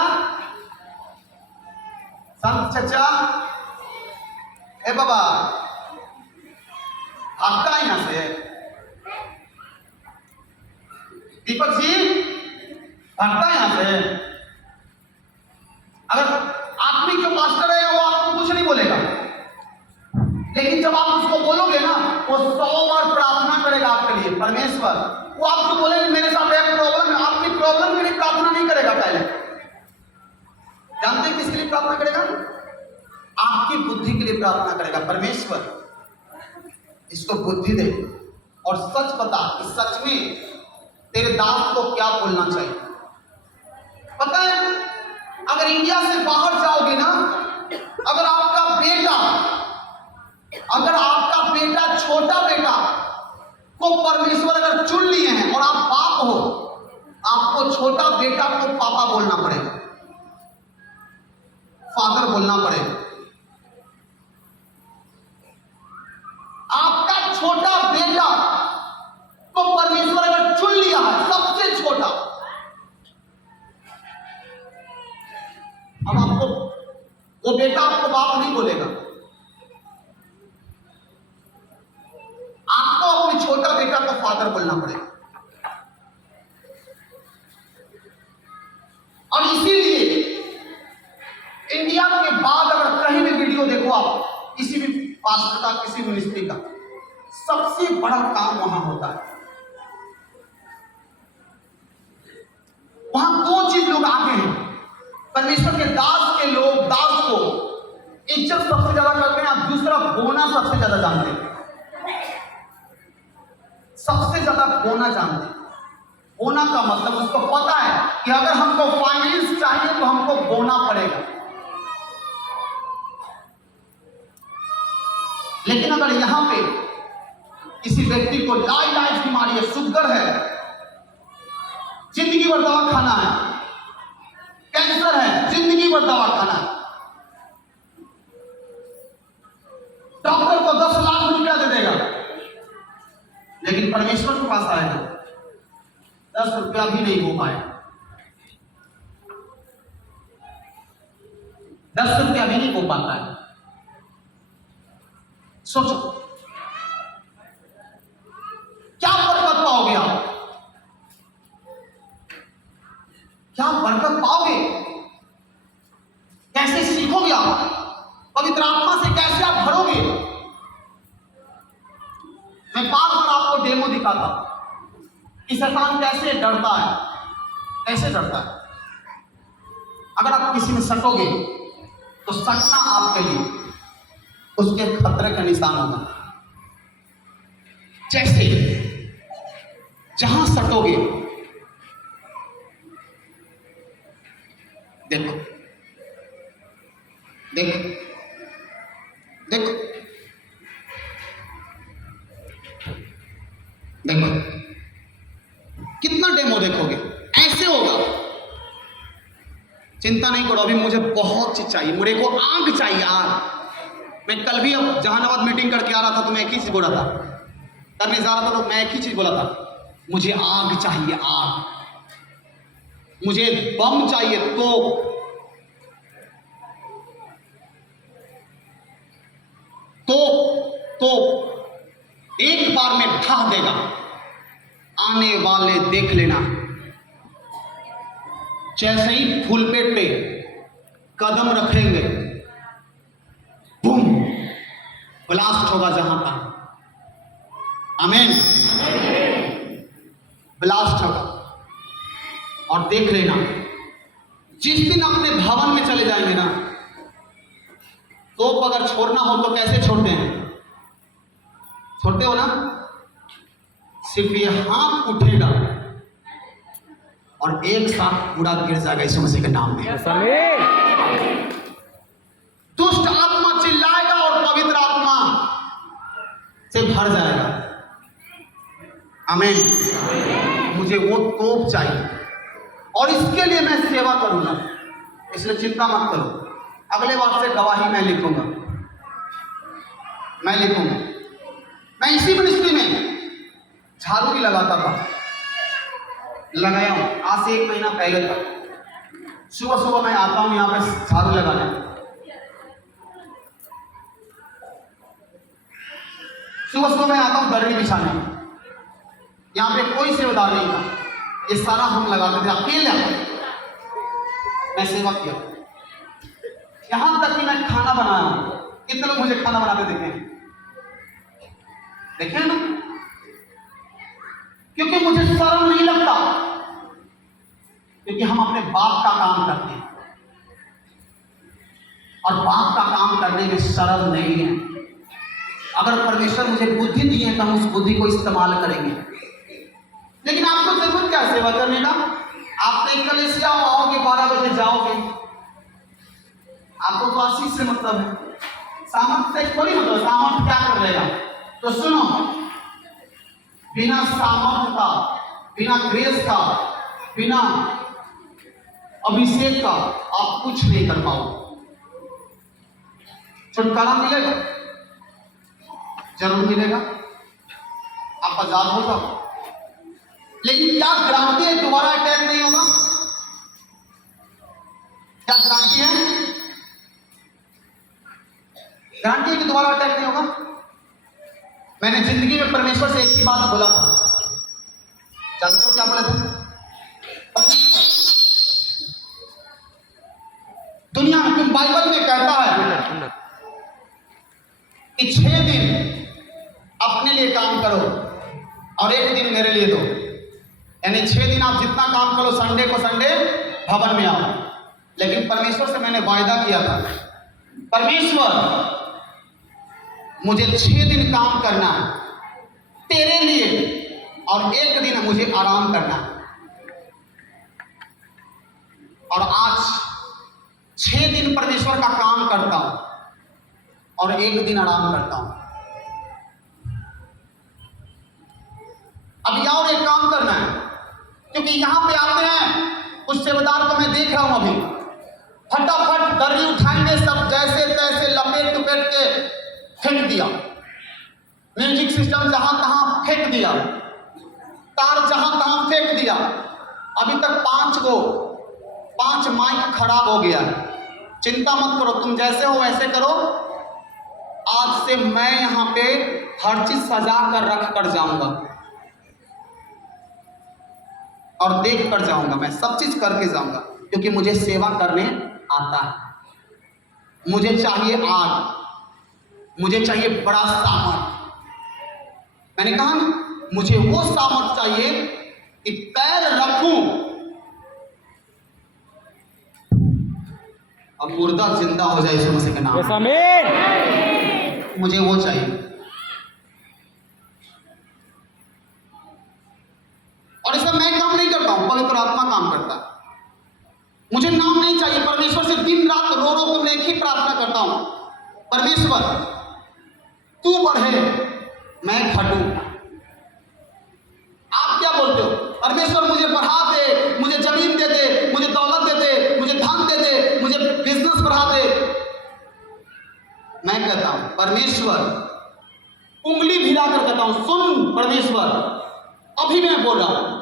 संत चचा, ए बाबा आपका यहां से दीपक जी भागता यहां से। अगर आदमी जो मास्टर है वो आपको कुछ नहीं बोलेगा, लेकिन जब आप उसको बोलोगे ना वो 100 बार प्रार्थना करेगा आपके लिए। परमेश्वर वो आपको बोलेगा मेरे साथ एक प्रॉब्लम है, आपकी प्रॉब्लम के लिए प्रार्थना नहीं करेगा। पहले जानते हैं किसके लिए प्रार्थना करेगा? आपकी बुद्धि के लिए प्रार्थना करेगा। परमेश्वर इसको बुद्धि दे और सच बता कि सच में तेरे दास को क्या बोलना चाहिए। पता है अगर इंडिया से बाहर जाओगे ना, अगर आपका बेटा छोटा बेटा को परमेश्वर अगर चुन लिए हैं और आप बाप हो, आपको छोटा बेटा को पापा बोलना पड़ेगा, फादर बोलना पड़ेगा। आपका छोटा बेटा को परमेश्वर अगर चुन लिया है, सबसे छोटा, अब आपको वो बेटा आपको बाप नहीं बोलेगा, आपको अपने छोटा बेटा को फादर बोलना पड़ेगा। और इसीलिए इंडिया के बाद अगर कहीं भी वीडियो देखो आप, किसी भी पास्टर का, किसी मिनिस्ट्री का, सबसे बड़ा काम वहां होता है। वहां दो चीज लोग आगे हैं। परमेश्वर के दास के लोग दास को इज्जत सबसे ज्यादा करते हैं, आप दूसरा बोना सबसे ज्यादा जानते हैं, सबसे ज्यादा बोना जानते हैं। बोना का मतलब उसको पता है कि अगर हमको फाइनेंस चाहिए तो हमको बोना पड़ेगा। लेकिन अगर यहां पे किसी व्यक्ति को लाइलाज बीमारी है, शुगर है, जिंदगी भर दवा खाना है, कैंसर है, जिंदगी भर दवा खाना है, डॉक्टर को 10 लाख रुपया दे देगा, लेकिन परमेश्वर के पास आएगा 10 रुपया भी नहीं हो पाए, 10 रुपया भी नहीं हो पाता है। सोचो क्या बरकत पाओगे आप, क्या बरकत पाओगे, कैसे सीखोगे आप, पवित्र आत्मा से कैसे आप भरोगे। मैं बार बार आपको डेमो दिखाता कि शैतान कैसे डरता है, कैसे डरता है। अगर आप किसी में सटोगे तो सटना आपके लिए उसके खतरे का निशान होगा। जैसे जहां सटोगे, देखो देखो देखो देखो, कितना डेमो देखोगे, ऐसे होगा। चिंता नहीं करो, अभी मुझे बहुत चीज चाहिए, मुझे को आग चाहिए, आग। मैं कल भी अब जहानाबाद मीटिंग करके आ रहा था तो मैं एक ही चीज बोला था, करने जा रहा था तो मैं एक ही चीज बोला था, मुझे आग चाहिए, आग, मुझे बम चाहिए, तो एक बार में ढा देगा, आने वाले देख लेना। जैसे ही फुलपेट पे कदम रखेंगे, बूम, ब्लास्ट होगा जहां पर। आमीन, ब्लास्ट होगा। और देख लेना, जिस दिन अपने भवन में चले जाएंगे ना, तो अगर छोड़ना हो तो कैसे छोड़ते हैं, छोड़ते हो ना, सिर्फ ये हाथ उठेगा और एक साथ पूरा गिर जाएगा यीशु मसीह के नाम में। दुष्ट आत्मा चिल्लाएगा और पवित्र आत्मा से भर जाएगा। आमीन। मुझे वो तोप चाहिए और इसके लिए मैं सेवा करूंगा, इसलिए चिंता मत करो। अगले बार से गवाही मैं लिखूंगा। मैं इसी मिनिस्ट्री में झाड़ू भी लगाता था, लगाया हूँ आज से 1 महीना पहले तक। सुबह सुबह मैं आता हूँ यहाँ पे झाड़ू लगाने, सुबह सुबह मैं आता हूँ दर्री बिछाने। यहाँ पे कोई सेवादार नहीं था, ये सारा हम लगाते थे अकेले। मैं सेवा किया, यहाँ तक कि मैं खाना बनाया हूँ। कितने लोग मुझे खाना बनाते देखे ना? क्योंकि मुझे शर्म नहीं लगता, क्योंकि हम अपने बाप का काम करते हैं और बाप का काम करने में शर्म नहीं है। अगर परमेश्वर मुझे बुद्धि दी है तो हम उस बुद्धि को इस्तेमाल करेंगे। लेकिन आपको जरूरत क्या सेवा करने का? आप तो कलेसिया आओगे, 12 बजे जाओगे, आपको तो आशीष से मतलब है, सामर्थ से थोड़ी मतलब। सामर्थ क्या कर लेगा? तो सुनो, बिना सामर्थ का, बिना ग्रेस का, बिना अभिषेक का आप कुछ नहीं कर पाओ। छुटकारा मिलेगा, जरूर मिलेगा, आप आजाद हो जाओ। लेकिन क्या गारंटी है दोबारा अटैक नहीं होगा? क्या गारंटी है? गारंटी है कि दोबारा अटैक नहीं होगा? मैंने जिंदगी में परमेश्वर से एक ही बात बोला था, जानते हो क्या बोला था? दुनिया में तुम बाइबल में कहता है कि 6 दिन अपने लिए काम करो और 1 दिन मेरे लिए दो। यानी 6 दिन आप जितना काम करो, संडे को संडे भवन में आओ। लेकिन परमेश्वर से मैंने वायदा किया था, परमेश्वर मुझे 6 दिन काम करना है तेरे लिए और 1 दिन मुझे आराम करना है। और आज 6 दिन परमेश्वर का काम करता हूं और 1 दिन आराम करता हूं। अभी और एक काम करना है, क्योंकि यहां पे आते हैं कुछ सेवादार को मैं देख रहा हूं, अभी फटाफट दर्री उठाएंगे, सब जैसे तैसे लपेट टुपेट के फेंक दिया, म्यूजिक सिस्टम जहां तहां फेंक दिया, तार जहां तहां फेंक दिया। अभी तक 5 माइक खराब हो गया। चिंता मत करो, तुम जैसे हो वैसे करो। आज से मैं यहां पे हर चीज सजा कर रख कर जाऊंगा और देख कर जाऊंगा, मैं सब चीज करके जाऊंगा, क्योंकि मुझे सेवा करने आता है। मुझे चाहिए आग, मुझे चाहिए बड़ा सामर्थ। मैंने कहा ना, मुझे वो सामर्थ चाहिए कि पैर रखूं और मुर्दा जिंदा हो जाए यीशु मसीह के नाम में। मुझे वो चाहिए। और इसमें मैं काम नहीं करता हूं, पवित्र आत्मा काम करता है। मुझे नाम नहीं चाहिए। परमेश्वर से दिन रात रो रो कर मैं एक ही प्रार्थना करता हूं, परमेश्वर तू बढ़े मैं घटूं। आप क्या बोलते हो? परमेश्वर मुझे बढ़ा दे, मुझे जमीन दे दे, मुझे दौलत दे दे, मुझे धन दे दे, मुझे बिजनेस बढ़ा दे। मैं कहता हूं परमेश्वर, उंगली भिड़ा कर कहता हूं, सुन परमेश्वर, अभी मैं बोल रहा हूं,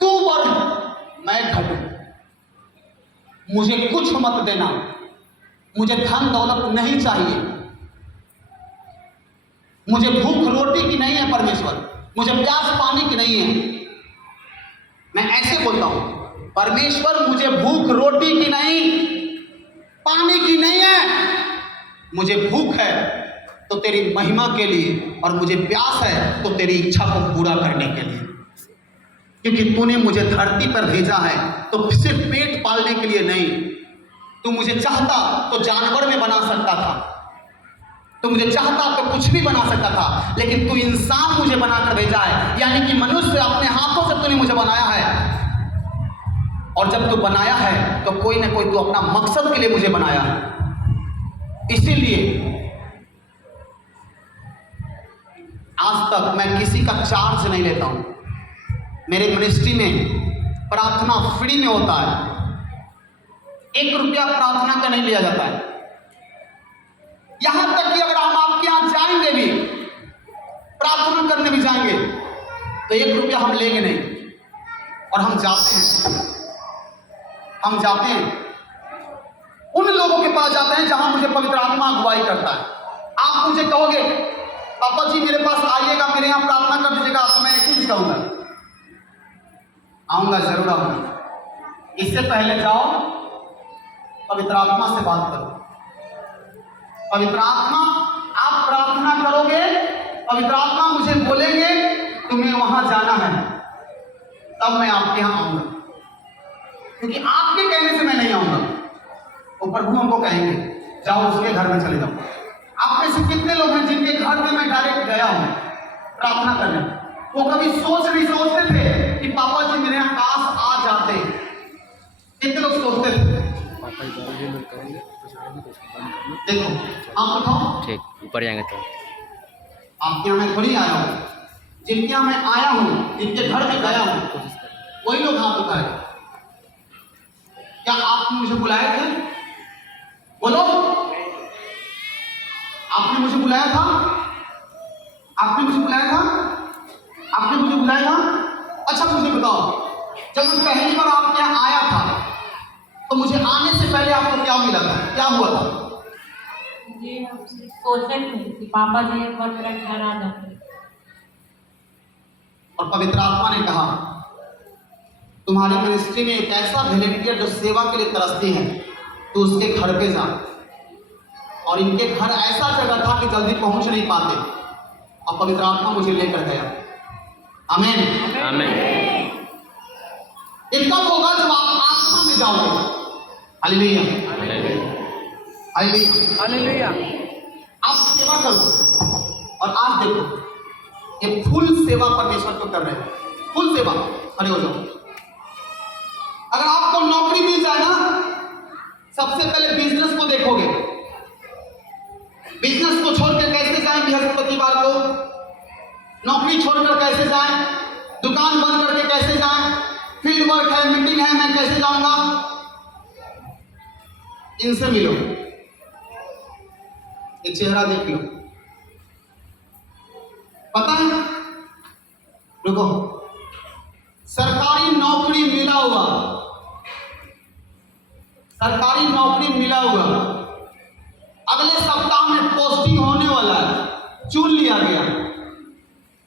तू बढ़ मैं घटूं। मुझे कुछ मत देना, मुझे धन दौलत नहीं चाहिए, मुझे भूख रोटी की नहीं है परमेश्वर, मुझे प्यास पानी की नहीं है। मैं ऐसे बोलता हूं, परमेश्वर मुझे भूख रोटी की नहीं, पानी की नहीं है। मुझे भूख है तो तेरी महिमा के लिए, और मुझे प्यास है तो तेरी इच्छा को पूरा करने के लिए, क्योंकि तूने मुझे धरती पर भेजा है तो सिर्फ पेट पालने के लिए नहीं। तू मुझे चाहता तो जानवर में बना सकता था, तू मुझे चाहता तो कुछ भी बना सकता था, लेकिन तू इंसान मुझे बनाकर भेजा है। यानी कि मनुष्य अपने हाथों से तूने मुझे बनाया है। और जब तू बनाया है तो कोई ना कोई तू अपना मकसद के लिए मुझे बनाया है। इसीलिए आज तक मैं किसी का चार्ज नहीं लेता हूं। मेरे मिनिस्ट्री में प्रार्थना फ्री में होता है, 1 रुपया प्रार्थना का नहीं लिया जाता है। यहां तक कि अगर हम आपके यहां जाएंगे भी, प्रार्थना करने भी जाएंगे, तो 1 रुपया हम लेंगे नहीं। और हम जाते हैं उन लोगों के पास जाते हैं जहां मुझे पवित्र आत्मा अगुवाई करता है। आप मुझे कहोगे पापा जी मेरे पास आइएगा, मेरे यहाँ प्रार्थना कर दीजिएगा, तो मैं एक चीज कहूंगा, आऊंगा, जरूर आऊंगा। इससे पहले जाओ पवित्र आत्मा से बात करो। पवित्र आत्मा, आप प्रार्थना करोगे, पवित्र आत्मा मुझे बोलेंगे तुम्हें वहां जाना है, तब मैं आपके यहाँ आऊंगा। क्योंकि आपके कहने से मैं नहीं आऊंगा, वो प्रभु हमको कहेंगे जाओ उसके घर में चले जाओ। आप में से कितने लोग हैं जिनके घर में मैं डायरेक्ट गया हूं प्रार्थना करने? वो कभी नहीं सोचते थे कि पापा जी मेरे यहाँ काश आ जाते। कितने लोग सोचते थे? देखो आप बताओ, ठीक ऊपर जाएंगे तो आपके यहाँ मैं थोड़ी आया हूँ, जिनके यहाँ मैं आया हूँ, जिनके घर में गया हूँ, वही लोग हाथ उठाए। क्या आपने मुझे बुलाए थे? बोलो, आपने मुझे बुलाया था? आपने मुझे बुलाया था? आपने मुझे बुलाया था? अच्छा मुझे बताओ, जब मैं पहली बार आपके यहाँ आया था तो मुझे आने से पहले आपको क्या मिला था, क्या हुआ था? जी हम सोचे थे कि पापा जी एक बार मेरा घर आ जाते। और पवित्र आत्मा ने कहा तुम्हारी मिनिस्ट्री में एक ऐसा वॉलंटियर जो सेवा के लिए तरसती है, तो उसके घर पे जा। और इनके घर ऐसा जगह था कि जल्दी पहुंच नहीं पाते, और पवित्र आत्मा मुझे लेकर गया। आमीन आमीन। ये कब होगा? जब आप आत्मा में जाओगे। Hallelujah hallelujah hallelujah. आप सेवा करो, और आज देखो ये फुल सेवा परमेश्वर को कर रहे हैं, फुल सेवा। खड़े हो जाओ। अगर आपको नौकरी मिल जाए ना, सबसे पहले बिजनेस को देखोगे। बिजनेस को छोड़कर कैसे जाएं बृहस्पतिवार को? नौकरी छोड़कर कैसे जाएं? दुकान बंद करके कैसे जाएं? फील्ड वर्क है, मीटिंग है, मैं कैसे जाऊंगा? इनसे मिलो, ये चेहरा देख लो, पता है? रुको, सरकारी नौकरी मिला हुआ, सरकारी नौकरी मिला हुआ, अगले सप्ताह में पोस्टिंग होने वाला है, चुन लिया गया।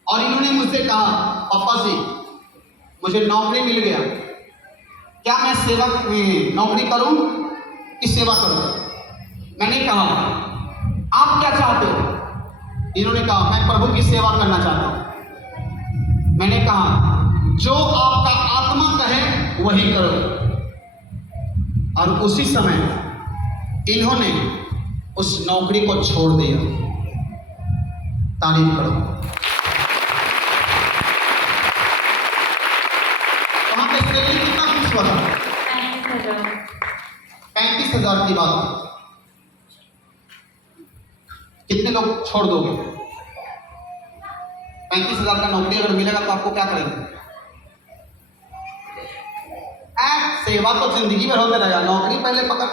और इन्होंने मुझसे कहा पापा जी मुझे नौकरी मिल गया, क्या मैं सेवा नौकरी करूं कि सेवा करूं? मैंने कहा आप क्या चाहते हो? इन्होंने कहा मैं प्रभु की सेवा करना चाहता हूं। मैंने कहा जो आपका आत्मा कहे वही करो। और उसी समय इन्होंने उस नौकरी को छोड़ दिया। तारीफ करो। वहां पे सैलरी कितना खुश हुआ था? 35,000 की बात। कितने लोग छोड़ दोगे? 35,000 का नौकरी अगर मिलेगा तो आपको क्या करेंगे? सेवा तो जिंदगी भर होते रहेगा, नौकरी पहले पकड़।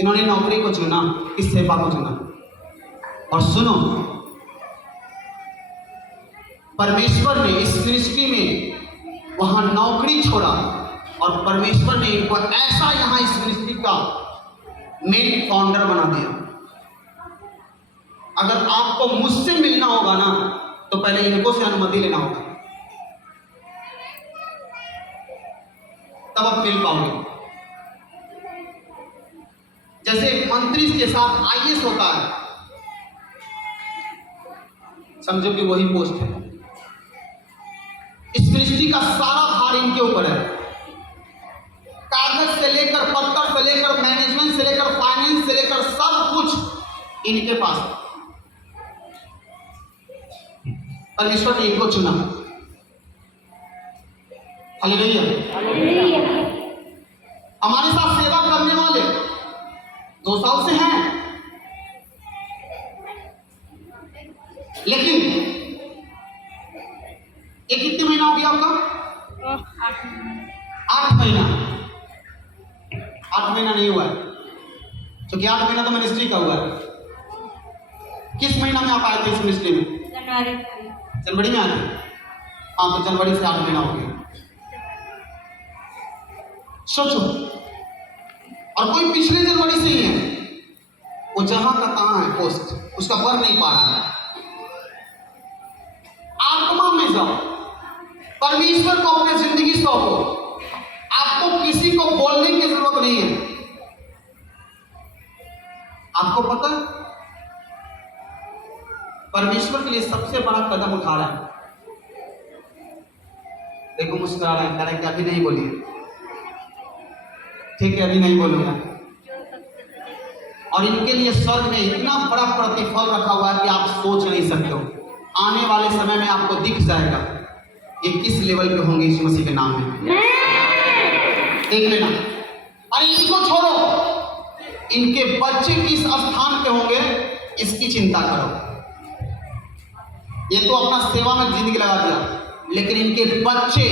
इन्होंने नौकरी को चुना, इस सेवा को चुना। और सुनो, परमेश्वर ने इस मिनिस्ट्री में वहां नौकरी छोड़ा, और परमेश्वर ने इनको ऐसा यहां इस मिनिस्ट्री का मेन फाउंडर बना दिया। अगर आपको मुझसे मिलना होगा ना, तो पहले इनको से अनुमति लेना होगा, तब आप मिल पाओगे। जैसे मंत्री के साथ आईएएस होता है, समझो कि वही पोस्ट है। इस मिनिस्ट्री का सारा भार इनके ऊपर है, कागज से लेकर, पत्तर से लेकर, मैनेजमेंट से लेकर, फाइनेंस से लेकर, सब कुछ इनके पास। परमेश्वर ने इनको चुना। हालेलुया। हमारे साथ सेवा करने वाले 2 साल से हैं, लेकिन ये कितने महीना हो गया आपका? 8 महीना। 8 महीना नहीं हुआ है, क्योंकि 8 महीना तो मिनिस्ट्री का हुआ है। किस महीना में आप आए थे इस मिनिस्ट्री में? जनवरी में आते? हाँ, तो जनवरी से 8 महीना हो गया। सोचो, और कोई पिछले जनवरी से ही है, वो जहां का तहां है पोस्ट, उसका भर नहीं पा रहा है। आत्मा में जाओ, परमेश्वर को अपनी जिंदगी सौंपो। आपको किसी को बोलने की जरूरत नहीं है। आपको पता है परमेश्वर के लिए सबसे बड़ा कदम उठा रहा है। देखो मुस्कुरा रहे हैं, कह रहे हैं कि अभी नहीं बोलिए। ठीक है, अभी नहीं बोलूंगा। और इनके लिए स्वर्ग में इतना बड़ा प्रतिफल रखा हुआ है कि आप सोच नहीं सकते हो। आने वाले समय में आपको दिख जाएगा ये किस लेवल पे होंगे यीशु मसीह के नाम में। देख लेना। अरे इनको छोड़ो, इनके बच्चे किस स्थान पे होंगे इसकी चिंता करो। ये तो अपना सेवा में जिंदगी लगा दिया, लेकिन इनके बच्चे,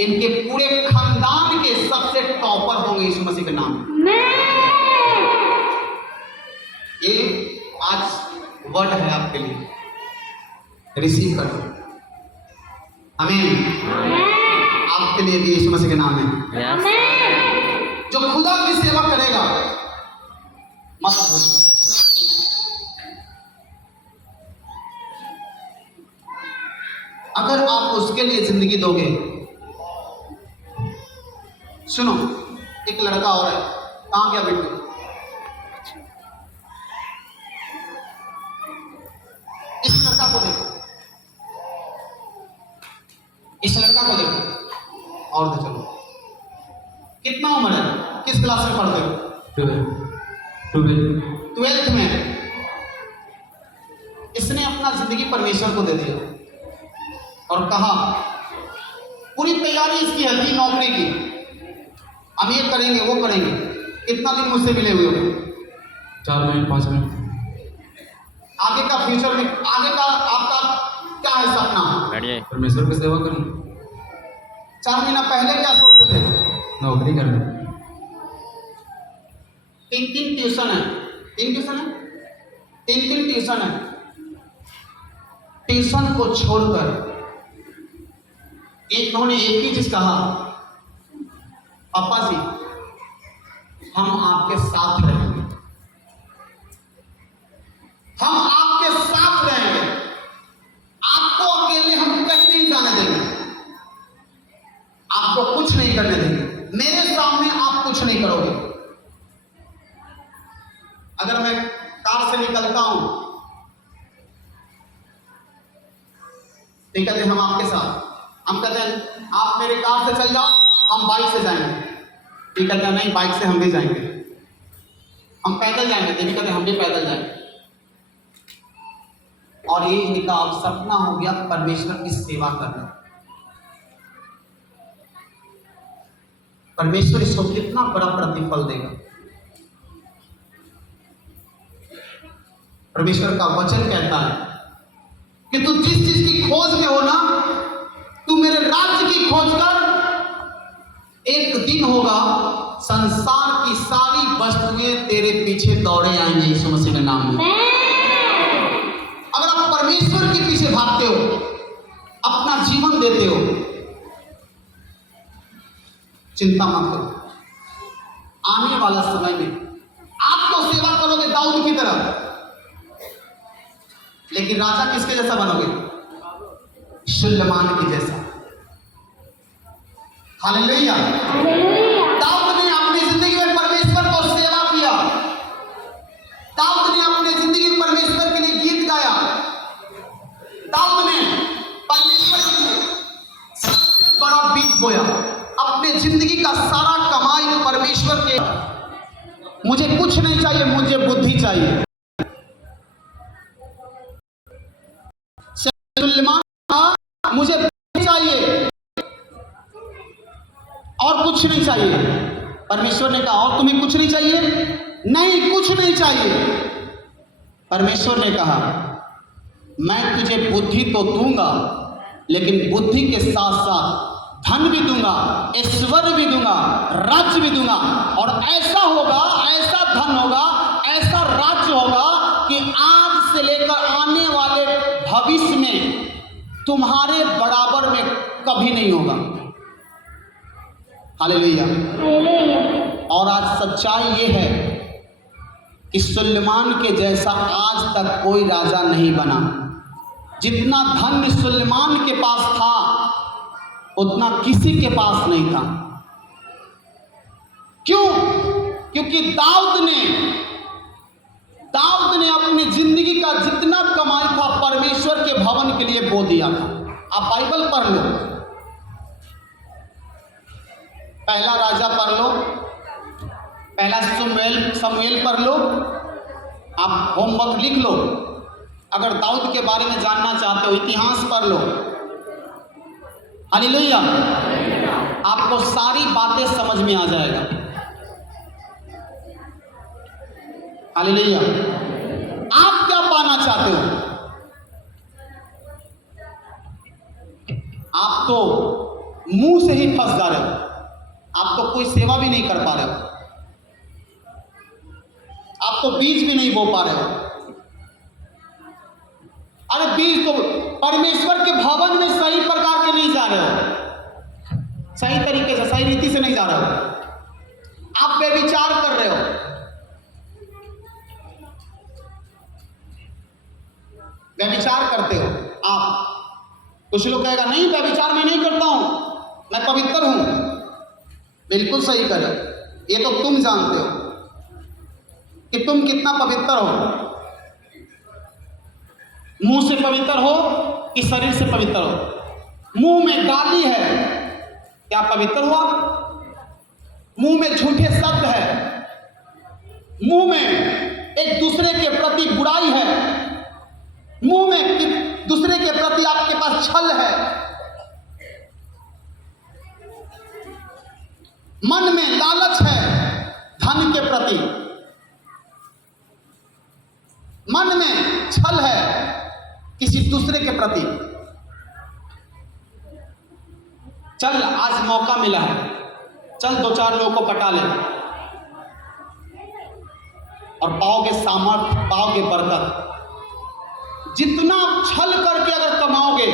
इनके पूरे खानदान के सबसे टॉपर होंगे यीशु मसीह के नाम में। ये आज वर्ड है आपके लिए, रिसीव करो। आमीन। आपके लिए भी यीशु मसीह के नाम में। जो खुदा की सेवा करेगा मत सोचो। अगर आप उसके लिए जिंदगी दोगे, सुनो, एक लड़का और है, कहां गया बिट्टू? इस लड़का को देखो, इस लड़का को देखो, और तो चलो। कितना उम्र है? किस क्लास में पढ़ते हो? 12th में। इसने अपना जिंदगी परमेश्वर को दे दिया और कहा, पूरी तैयारी इसकी है नौकरी की, हम ये करेंगे वो करेंगे। कितना दिन मुझसे मिले हुए हो? 4 महीने 5 महीने। आगे का फ्यूचर में, आगे का आपका क्या है सपना? परमेश्वर की सेवा करना। 4 महीना पहले क्या सोचते थे? नौकरी करना। 3 ट्यूशन है, 3 ट्यूशन है, 3 ट्यूशन है। ट्यूशन को छोड़कर इन्होंने एक ही चीज कहा, पापा जी हम आपके साथ रहेंगे, हम आपके साथ रहेंगे, आपको अकेले हम कहीं नहीं जाने देंगे, आपको कुछ नहीं करने देंगे, मेरे सामने आप कुछ नहीं करोगे। अगर मैं कार से निकलता हूं तो कहते हैं हम आपके साथ, हम कहते हैं आप मेरे कार से चल जाओ, हम बाइक से जाएंगे। ठीक कहते हैं नहीं, बाइक से हम भी जाएंगे, हम पैदल जाएंगे। तो कहते हैं हम भी पैदल जाएंगे। और ये इनका अब सपना हो गया परमेश्वर की सेवा करना। परमेश्वर इसको कितना बड़ा प्रतिफल देगा। परमेश्वर का वचन कहता है कि तू जिस चीज की खोज में हो ना, तू मेरे राज्य की खोज कर। एक दिन होगा संसार की सारी वस्तुएं तेरे पीछे दौड़े आएंगे यीशु मसीह के नाम में। अगर आप परमेश्वर के पीछे भागते हो, अपना जीवन देते हो, चिंता मत करो। आने वाला समय में आप तो सेवा करोगे दाऊद की तरह, लेकिन राजा किसके जैसा बनोगे? सुलेमान के जैसा। हालेलुया। दाऊद ने अपनी जिंदगी में परमेश्वर को सेवा किया। दाऊद ने अपनी जिंदगी में परमेश्वर के लिए गीत गाया। दाऊद ने परमेश्वर के लिए सबसे बड़ा बीज बोया। अपने जिंदगी का सारा कमाई परमेश्वर के। मुझे कुछ नहीं चाहिए, मुझे बुद्धि चाहिए। सुलेमान मुझे चाहिए और कुछ नहीं चाहिए। परमेश्वर ने कहा और तुम्हें कुछ नहीं चाहिए? नहीं, कुछ नहीं चाहिए। परमेश्वर ने कहा मैं तुझे बुद्धि तो दूंगा, लेकिन बुद्धि के साथ साथ धन भी दूंगा, ऐश्वर्य भी दूंगा, राज्य भी दूंगा। और ऐसा होगा, ऐसा धन होगा, ऐसा राज्य होगा कि आज से लेकर आने वाले भविष्य में तुम्हारे बराबर में कभी नहीं होगा। हालेलुया। और आज सच्चाई ये है कि सुलेमान के जैसा आज तक कोई राजा नहीं बना। जितना धन सुलेमान के पास था उतना किसी के पास नहीं था। क्यों? क्योंकि दाऊद ने अपनी जिंदगी का जितना कमाई था परमेश्वर के भवन के लिए बो दिया था। आप बाइबल पढ़ लो, पहला राजा पढ़ लो, पहला शमूएल पढ़ लो, आप होमवर्क लिख लो। अगर दाऊद के बारे में जानना चाहते हो इतिहास पढ़ लो। हालेलुया। आपको सारी बातें समझ में आ जाएगा। हालेलुया। आप क्या पाना चाहते हो? आप तो मुंह से ही फंस जा रहे हो। आप तो कोई सेवा भी नहीं कर पा रहे हो। आप तो बीज भी नहीं बो पा रहे हो। अरे बीज तो परमेश्वर के भवन में सही प्रकार के नहीं जा रहे हो, सही तरीके से, सही रीति से नहीं जा रहे हो। आप व्यभिचार कर रहे हो। व्यभिचार करते हो आप। कुछ लोग कहेगा नहीं व्यभिचार मैं नहीं करता हूं, मैं पवित्र हूं। बिल्कुल सही करे। ये तो तुम जानते हो कि तुम कितना पवित्र हो। मुंह से पवित्र हो कि शरीर से पवित्र हो? मुंह में गाली है, क्या पवित्र हो आप? मुंह में झूठे शब्द है, मुंह में एक दूसरे के प्रति बुराई है, मुंह में दूसरे के प्रति आपके पास छल है, मन में लालच है धन के प्रति, मन में छल है किसी दूसरे के प्रति। चल आज मौका मिला है, चल दो चार लोगों को पटा ले और पाओगे सामर्थ, पाओगे बरकत। जितना छल करके अगर कमाओगे,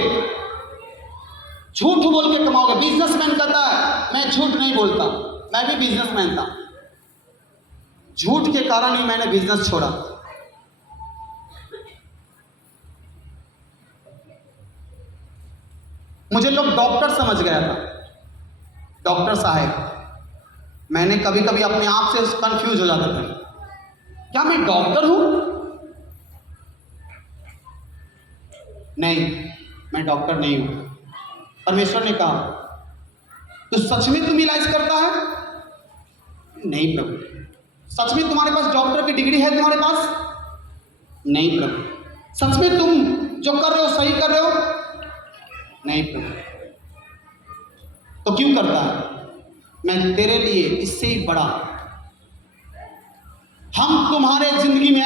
झूठ बोल के कमाओगे। बिजनेसमैन कहता है मैं झूठ नहीं बोलता, मैं भी बिजनेसमैन था, झूठ के कारण ही मैंने बिजनेस छोड़ा। मुझे लोग डॉक्टर समझ गया था, डॉक्टर साहब। मैंने कभी कभी अपने आप से कंफ्यूज हो जाता था, क्या मैं डॉक्टर हूं? नहीं, मैं डॉक्टर नहीं हूं। परमेश्वर ने कहा तो सच में तुम इलाज करता है? नहीं प्रभु। सच में तुम्हारे पास डॉक्टर की डिग्री है तुम्हारे पास? नहीं प्रभु। सच में तुम जो कर रहे हो सही कर रहे हो? नहीं प्रभु। तो क्यों करता है? मैं तेरे लिए इससे ही बड़ा, हम तुम्हारे जिंदगी में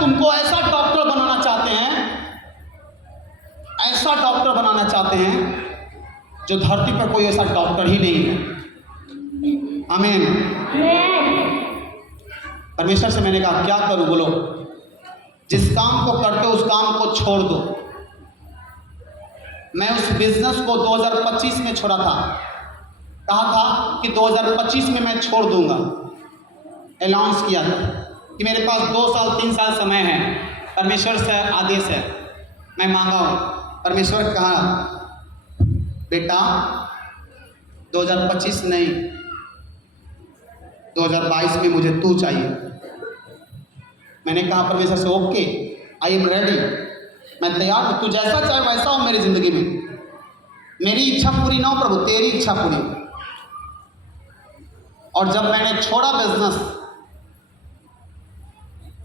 तुमको ऐसा डॉक्टर बनाना चाहते हैं, ऐसा डॉक्टर बनाना चाहते हैं जो धरती पर कोई ऐसा डॉक्टर ही नहीं है। आमीन। परमेश्वर से मैंने कहा क्या करूं? बोलो, जिस काम को करते हो उस काम को छोड़ दो। मैं उस बिजनेस को 2025 में छोड़ा था, कहा था कि 2025 में मैं छोड़ दूंगा। अनाउंस किया था कि मेरे पास 2 साल 3 साल समय है, परमेश्वर से आदेश है, मैं मांगा हूँ। परमेश्वर ने कहा बेटा 2025 नहीं, 2022 में मुझे तू चाहिए। मैंने कहा परमेश्वर से ओके, आई एम रेडी, मैं तैयार हूँ, तू जैसा चाहे वैसा हो मेरी जिंदगी में। मेरी इच्छा पूरी ना हो प्रभु, तेरी इच्छा पूरी। और जब मैंने छोड़ा बिजनेस,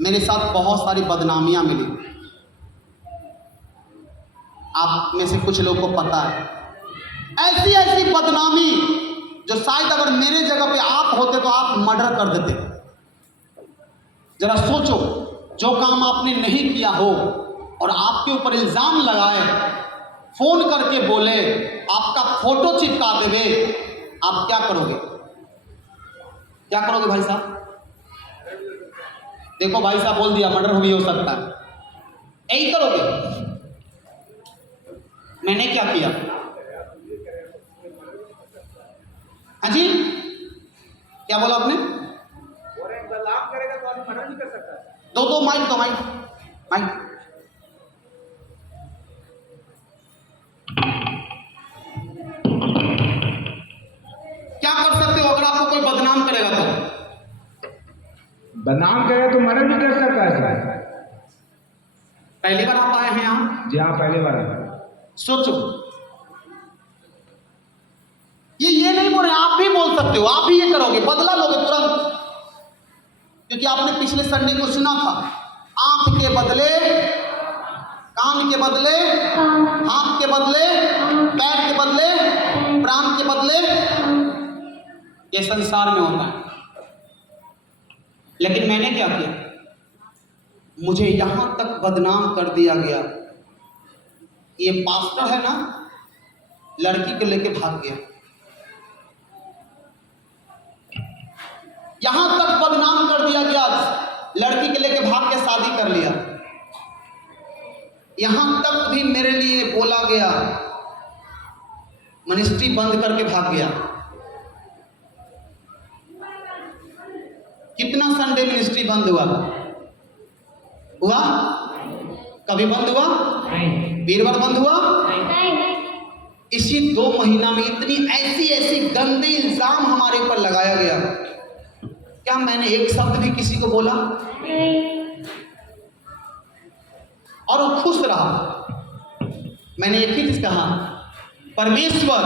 मेरे साथ बहुत सारी बदनामियां मिली। आप में से कुछ लोगों को पता है, ऐसी ऐसी बदनामी जो शायद अगर मेरे जगह पे आप होते तो आप मर्डर कर देते। जरा सोचो, जो काम आपने नहीं किया हो और आपके ऊपर इल्जाम लगाए, फोन करके बोले, आपका फोटो चिपका देवे, आप क्या करोगे? क्या करोगे भाई साहब? देखो भाई साहब बोल दिया मर्डर भी हो सकता है, यही करोगे? मैंने क्या किया? हाँ जी, क्या बोला आपने? दो माइक, दो माइक, माइक। क्या कर सकते हो अगर आपको कोई बदनाम करेगा तो? बदनाम करे तो मरण भी कर सकता है सर। पहली बार आप आए हैं यहाँ? जी हाँ, पहले बार है। सोचो, ये नहीं बोल रहे, आप भी बोल सकते हो, आप भी ये करोगे, बदला लोगे तुरंत। क्योंकि आपने पिछले संडे को सुना था, आंख के बदले कान के बदले, हाथ के बदले पैर के बदले, प्राण के बदले, ये संसार में होता है। लेकिन मैंने क्या किया? मुझे यहां तक बदनाम कर दिया गया। ये पास्टर है ना, लड़की को लेके भाग गया। यहां तक बदनाम कर दिया गया, लड़की के लेके भाग के शादी कर लिया। यहां तक भी मेरे लिए बोला गया, मिनिस्ट्री बंद करके भाग गया। कितना संडे मिनिस्ट्री बंद हुआ? कभी बंद हुआ? वीरवार बंद हुआ? इसी 2 महीना में इतनी ऐसी गंदे इल्जाम हमारे ऊपर लगाया गया। क्या मैंने एक शब्द भी किसी को बोला? और वो खुश रहा। मैंने एक ही चीज कहा, परमेश्वर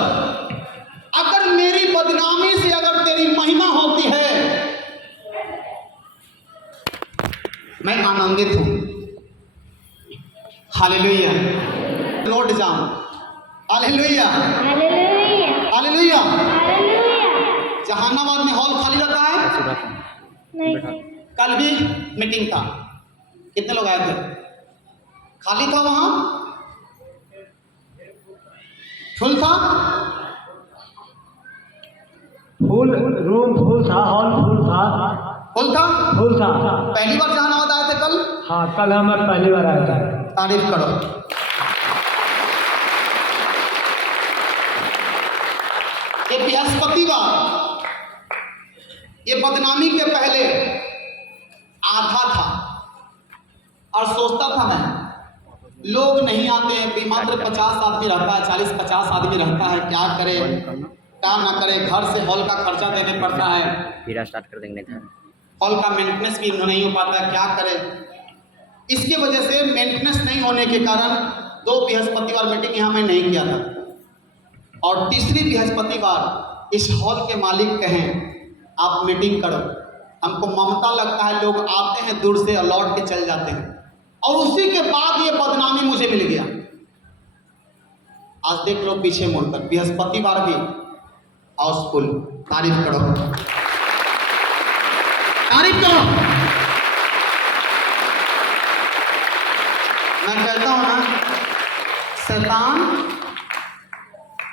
अगर मेरी बदनामी से अगर तेरी महिमा होती है, मैं आनंदित हूं। हालेलुया, लौट जाऊं। Hallelujah, hallelujah. जहानाबाद में हॉल खाली रहता है। कल भी मीटिंग था, कितने लोग आए थे? खाली था, वहां फुल था, फुल रूम फुल था, हॉल फुल था, फुल था। फुल था। पहली बार जहानाबाद आए थे कल? हाँ, कल हमारे पहली बार आया था। तारीफ करो। ये बृहस्पतिवार, ये बदनामी के पहले आधा था और सोचता था मैं, लोग नहीं आते हैं, मात्र 50 आदमी रहता है, 40-50 आदमी रहता है, क्या करे क्या ना करे, घर से हॉल का खर्चा देने पड़ता है, फिर स्टार्ट कर देंगे। हॉल का मेंटेनेंस भी नहीं हो पाता है, क्या करे। इसकी वजह से मेंटेनेंस नहीं होने के कारण 2 बृहस्पतिवार मीटिंग यहाँ मैं नहीं किया था। और तीसरी बृहस्पतिवार इस हॉल के मालिक कहें आप मीटिंग करो। हमको ममता लगता है, लोग आते हैं दूर से और लौट के चल जाते हैं, और उसी के बाद ये बदनामी मुझे मिल गया। आज देख लो पीछे मुड़कर, बृहस्पतिवार भी हाउसफुल। तारीफ करो, तारीफ करो। मैं कहता हूं ना, शैतान,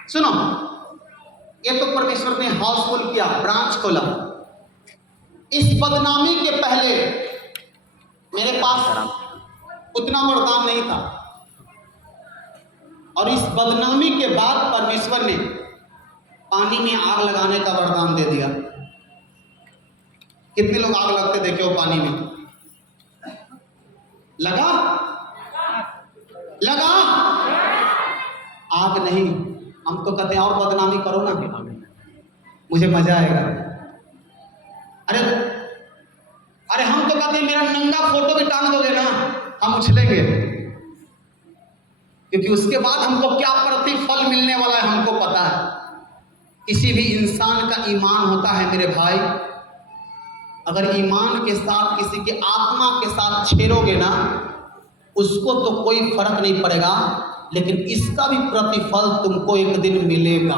सुनो, ये तो परमेश्वर ने हाउसफुल किया, ब्रांच खोला। इस बदनामी के पहले मेरे पास उतना वरदान नहीं था, और इस बदनामी के बाद परमेश्वर ने पानी में आग लगाने का वरदान दे दिया। कितने लोग आग लगते देखे हो पानी में? लगा आग नहीं, हम तो कहते हैं और बदनामी करो ना, मुझे मजा आएगा। अरे हम तो कहते हैं मेरा नंगा फोटो भी टांग दोगे ना, हम उछलेंगे, क्योंकि उसके बाद हमको क्या प्रतिफल मिलने वाला है हमको पता है। किसी भी इंसान का ईमान होता है मेरे भाई, अगर ईमान के साथ किसी के आत्मा के साथ छेड़ोगे ना, उसको तो कोई फर्क नहीं पड़ेगा, लेकिन इसका भी प्रतिफल तुमको एक दिन मिलेगा।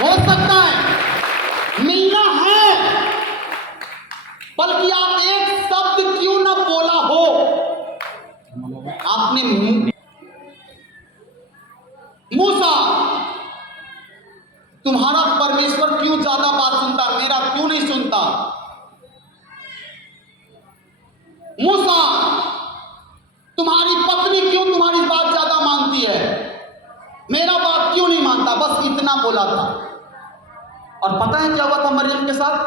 हो सकता है मिलना है, बल्कि आप एक शब्द क्यों ना बोला हो, आपने मूसा, तुम्हारा परमेश्वर क्यों ज्यादा बात सुनता, मेरा क्यों नहीं सुनता? मूसा, तुम्हारी पत्नी क्यों तुम्हारी बात ज्यादा मानती है, मेरा बात क्यों नहीं मानता? बस इतना बोला था। और पता है क्या हुआ था मरियम के साथ?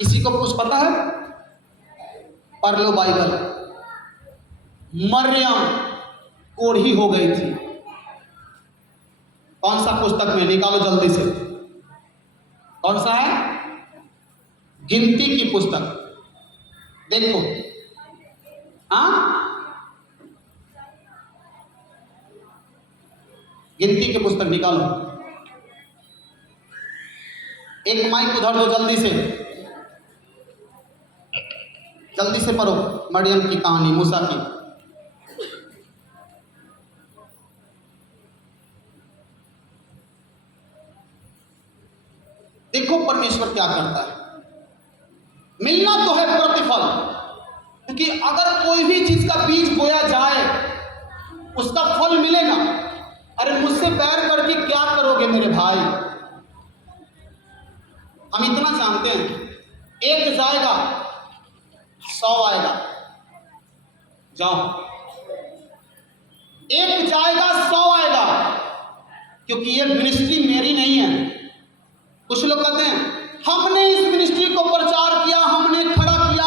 किसी को कुछ पता है? पढ़ लो बाइबल। मरियम कोढ़ी हो गई थी। कौन सा पुस्तक में? निकालो जल्दी से। कौन सा है? गिनती की पुस्तक। देखो, हाँ, गिनती की पुस्तक निकालो। एक माइक उधर दो, जल्दी से पढ़ो मरियम की कहानी, मूसा की। देखो परमेश्वर क्या करता है। मिलना तो है प्रतिफल, क्योंकि अगर कोई भी चीज का बीज बोया जाए उसका फल मिलेगा। अरे मुझसे बैर करके क्या करोगे मेरे भाई? हम इतना जानते हैं, एक जाएगा 100 आएगा। जाओ, एक जाएगा 100 आएगा, क्योंकि ये मिनिस्ट्री मेरी नहीं है। कुछ लोग कहते हैं हमने इस मिनिस्ट्री को प्रचार किया, हमने खड़ा किया,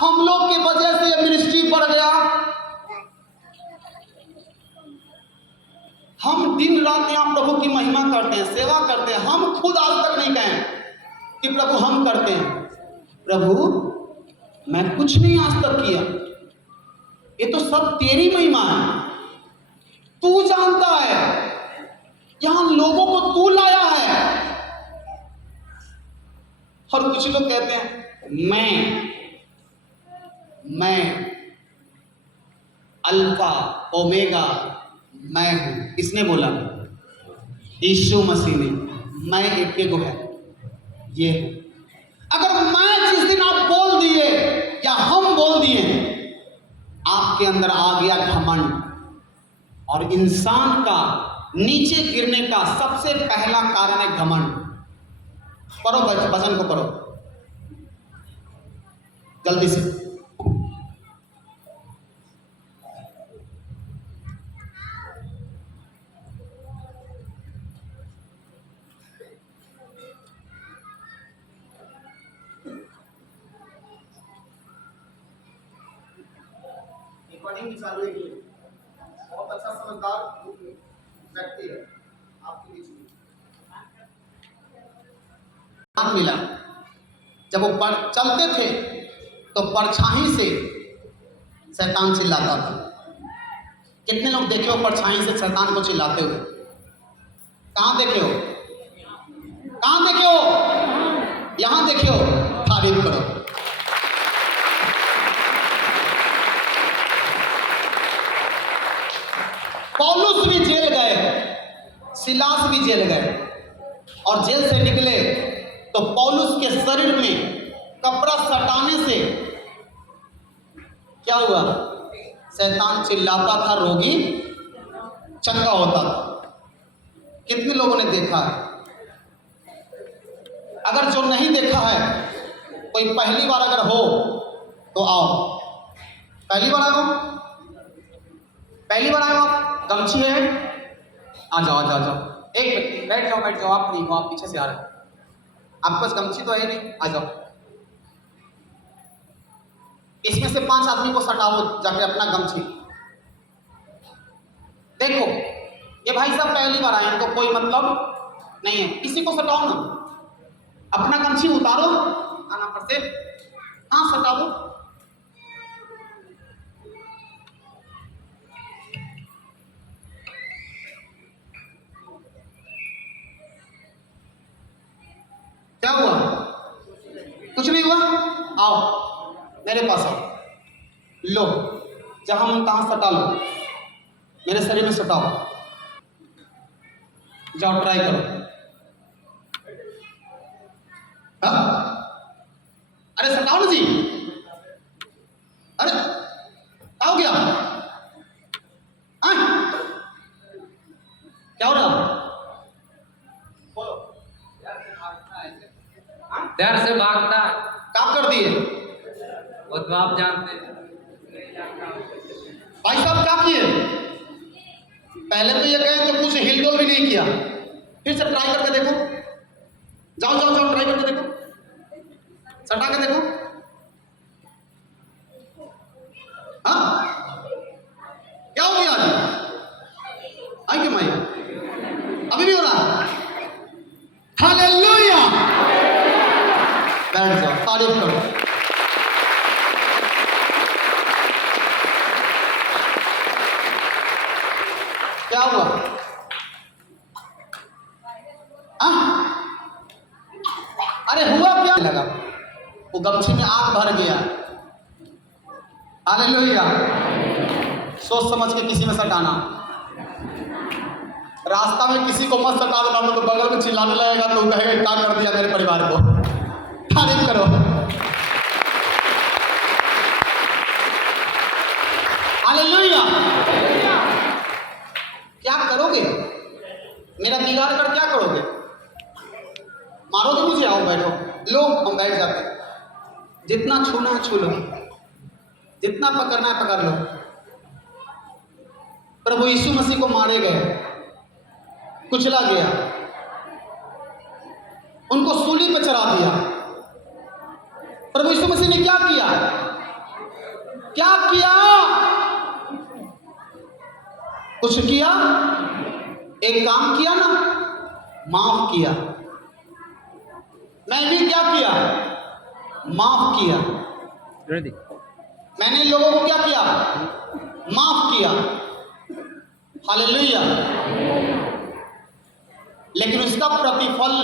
हम लोग की वजह से ये मिनिस्ट्री बढ़ गया। हम दिन रात यहाँ प्रभु की महिमा करते हैं, सेवा करते हैं। हम खुद आज तक नहीं कहें कि प्रभु हम करते हैं। प्रभु मैं कुछ नहीं आज तक किया, ये तो सब तेरी महिमा है, तू जानता है, यहां लोगों को तू लाया है। और कुछ लोग कहते हैं मैं अल्फा ओमेगा मैं हूं। किसने बोला? यीशु मसीह ने। मैं एक है, ये है। अगर मैं जिस दिन आप बोल दिए या हम बोल दिए, आपके अंदर आ गया घमंड। और इंसान का नीचे गिरने का सबसे पहला कारण है घमंड। पढ़ो वचन को, पढ़ो जल्दी से। चालू है, बहुत अच्छा समझदार व्यक्ति है आपके बीच में। मिला जब वो चलते थे तो परछाई से शैतान चिल्लाता था। कितने लोग देखे हो परछाई से शैतान को चिल्लाते हुए? कहां देखे हो? कहां देखे हो? यहां देखे हो? तारीफ करो। पौलुस भी जेल गए, सिलास भी जेल गए, और जेल से निकले तो पौलुस के शरीर में कपड़ा सटाने से क्या हुआ? शैतान चिल्लाता था, रोगी चंगा होता था। कितने लोगों ने देखा है? अगर जो नहीं देखा है, कोई पहली बार अगर हो तो आओ। पहली बार आए हो? पहली बार आए हो आप? गमछी है, आ जाओ, आ जाओ, आ जाओ। एक व्यक्ति बैठ जाओ, आप नहीं हो, आप पीछे से आ रहे हैं। आपके पास गमछी तो है नहीं, आ जाओ। इसमें से 5 आदमी को सटाओ जाके अपना गमछी। देखो ये भाई साहब पहली बार आए हैं तो कोई मतलब नहीं है, किसी को सटाओ ना। अपना गमछी उतारो आना पर से, हाँ सटाओ। क्या हुआ? कुछ नहीं हुआ? आओ मेरे पास आओ, लो जहां मन तहां सटा लो, मेरे शरीर में सटाओ। जाओ ट्राई करो। हाँ? अरे सटाओ ना जी। अरे आओ गया। क्या हो रहा? डर से भागता। क्या कर दिए? वो तो आप जानते हैं। भाई साहब क्या किए? पहले तो ये कहे तो कुछ हिलडोल भी नहीं किया, फिर से ट्राई करके देखो, जाओ जाओ जाओ ट्राई करके देखो, सटा के देखो। हाँ क्या हो गया आज? आई क्यों माई? अभी भी हो रहा? हालेलुया! बैठ जाओ, तारीफ करो। क्या हुआ? अरे हुआ क्या? लगा वो गमछी में आग भर गया। हालेलुया! सोच समझ के किसी में सटाना। रास्ता में किसी को मत सटा देना, तो बगल में चिल्लाने लगेगा तो कहेगा क्या कर दिया मेरे परिवार को। तारीफ करो। हालेलुया! क्या करोगे? मेरा बिगाड़ कर क्या करोगे? मारोगे मुझे? आओ बैठो। लो हम बैठ जाते। जितना छूना है छू लो, जितना पकड़ना है पकड़ लो। प्रभु यीशु मसीह को मारे गए, कुचला गया, उनको सूली पर चढ़ा दिया। प्रभु यीशु मसीह ने क्या किया? क्या किया? कुछ किया? एक काम किया ना, माफ किया। मैं भी क्या किया? माफ किया। मैंने लोगों को क्या किया? माफ किया। हालेलुया! लेकिन उसका प्रतिफल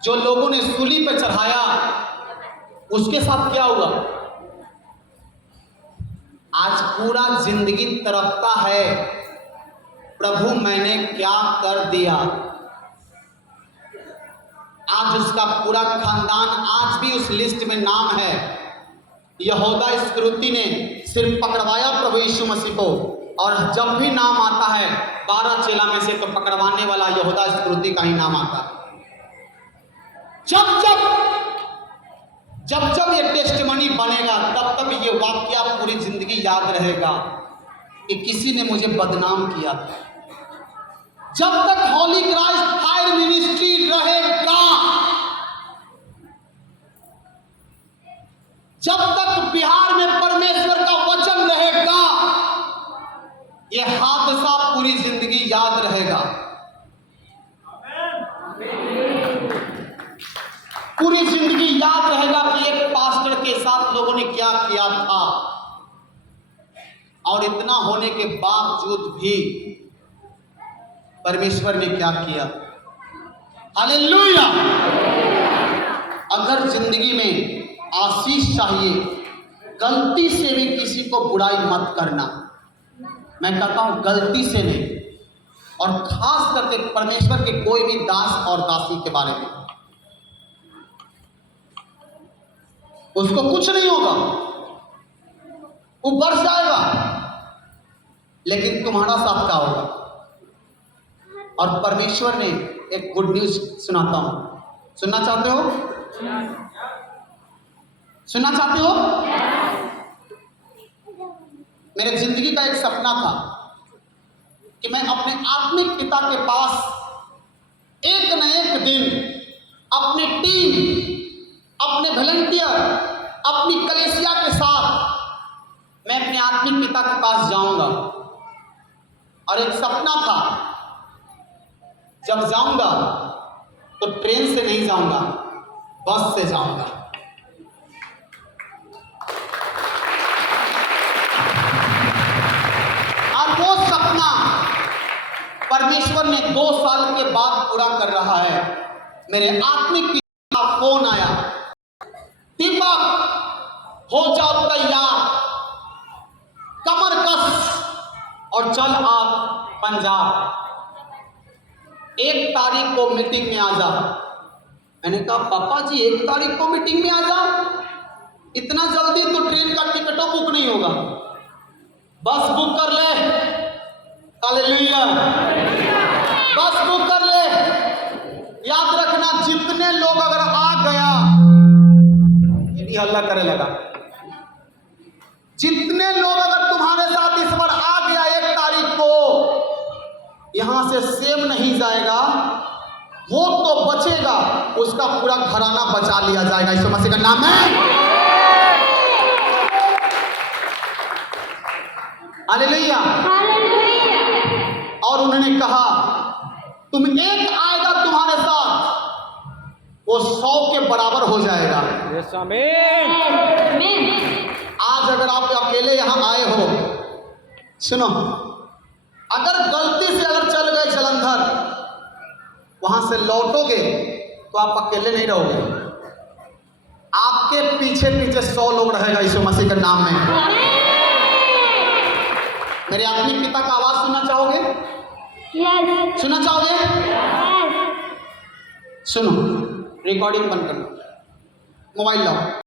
जो लोगों ने सूली पर चढ़ाया, उसके साथ क्या हुआ? आज पूरा जिंदगी तड़पता है, प्रभु मैंने क्या कर दिया। आज उसका पूरा खानदान आज भी उस लिस्ट में नाम है। यहूदा इस्करियोती ने सिर्फ पकड़वाया प्रभु यीशु मसीह को, और जब भी नाम आता है 12 चेला में से, तो पकड़वाने वाला यहूदा इस्करियोती का ही नाम आता है। जब जब ये टेस्टिमनी बनेगा, तब तब ये वाक्य पूरी जिंदगी याद रहेगा कि किसी ने मुझे बदनाम किया था। जब तक होली क्राइस्ट फायर मिनिस्ट्री रहेगा, जब तक बिहार में परमेश्वर का वचन रहेगा, ये हादसा पूरी जिंदगी याद रहेगा। पूरी जिंदगी याद रहेगा कि एक पास्टर के साथ लोगों ने क्या किया था, और इतना होने के बावजूद भी परमेश्वर ने क्या किया। हालेलुया! अगर जिंदगी में आशीष चाहिए, गलती से भी किसी को बुराई मत करना। मैं कहता हूं गलती से नहीं, और खास करके परमेश्वर के कोई भी दास और दासी के बारे में। उसको कुछ नहीं होगा, वो बढ़ जाएगा, लेकिन तुम्हारा साथ क्या होगा? और परमेश्वर ने एक गुड न्यूज सुनाता हूं, सुनना चाहते हो? सुनना चाहते हो? मेरे जिंदगी का एक सपना था कि मैं अपने आत्मिक पिता के पास एक न एक दिन अपनी टीम, अपने वॉलंटियर, अपनी कलीसिया के साथ मैं अपने आत्मिक पिता के पास जाऊंगा। और एक सपना था, जब जाऊंगा तो ट्रेन से नहीं जाऊंगा, बस से जाऊंगा। और वो सपना परमेश्वर ने 2 साल के बाद पूरा कर रहा है। मेरे आत्मिक पिता का फोन आया, दीपक हो जाओ तैयार, कमर कस और चल आ पंजाब, 1 तारीख को मीटिंग में आ जा। मैंने कहा पापा जी 1 तारीख को मीटिंग में आ जाओ? इतना जल्दी तो ट्रेन का टिकटों बुक नहीं होगा, बस बुक कर ले। हालेलुया! बस बुक कर ले। याद रखना, जितने लोग अगर आ गया, ये भी हल्ला करे लगा, जितने लोग अगर तुम्हारे साथ यहाँ से सेव नहीं जाएगा, वो तो बचेगा, उसका पूरा घराना बचा लिया जाएगा। यीशु मसीह का नाम है। हालेलुया। और उन्होंने कहा तुम एक आएगा तुम्हारे साथ, वो 100 के बराबर हो जाएगा। आज अगर आप अकेले यहाँ आए हो, सुनो, अगर गलती से अगर चल गए जलंधर, वहां से लौटोगे तो आप अकेले नहीं रहोगे, आपके पीछे पीछे 100 लोग रहेगा यीशु मसीह के नाम में। मेरे आत्मिक पिता का आवाज सुनना चाहोगे? सुनना चाहोगे? सुनो, रिकॉर्डिंग बंद करो, मोबाइल लाओ।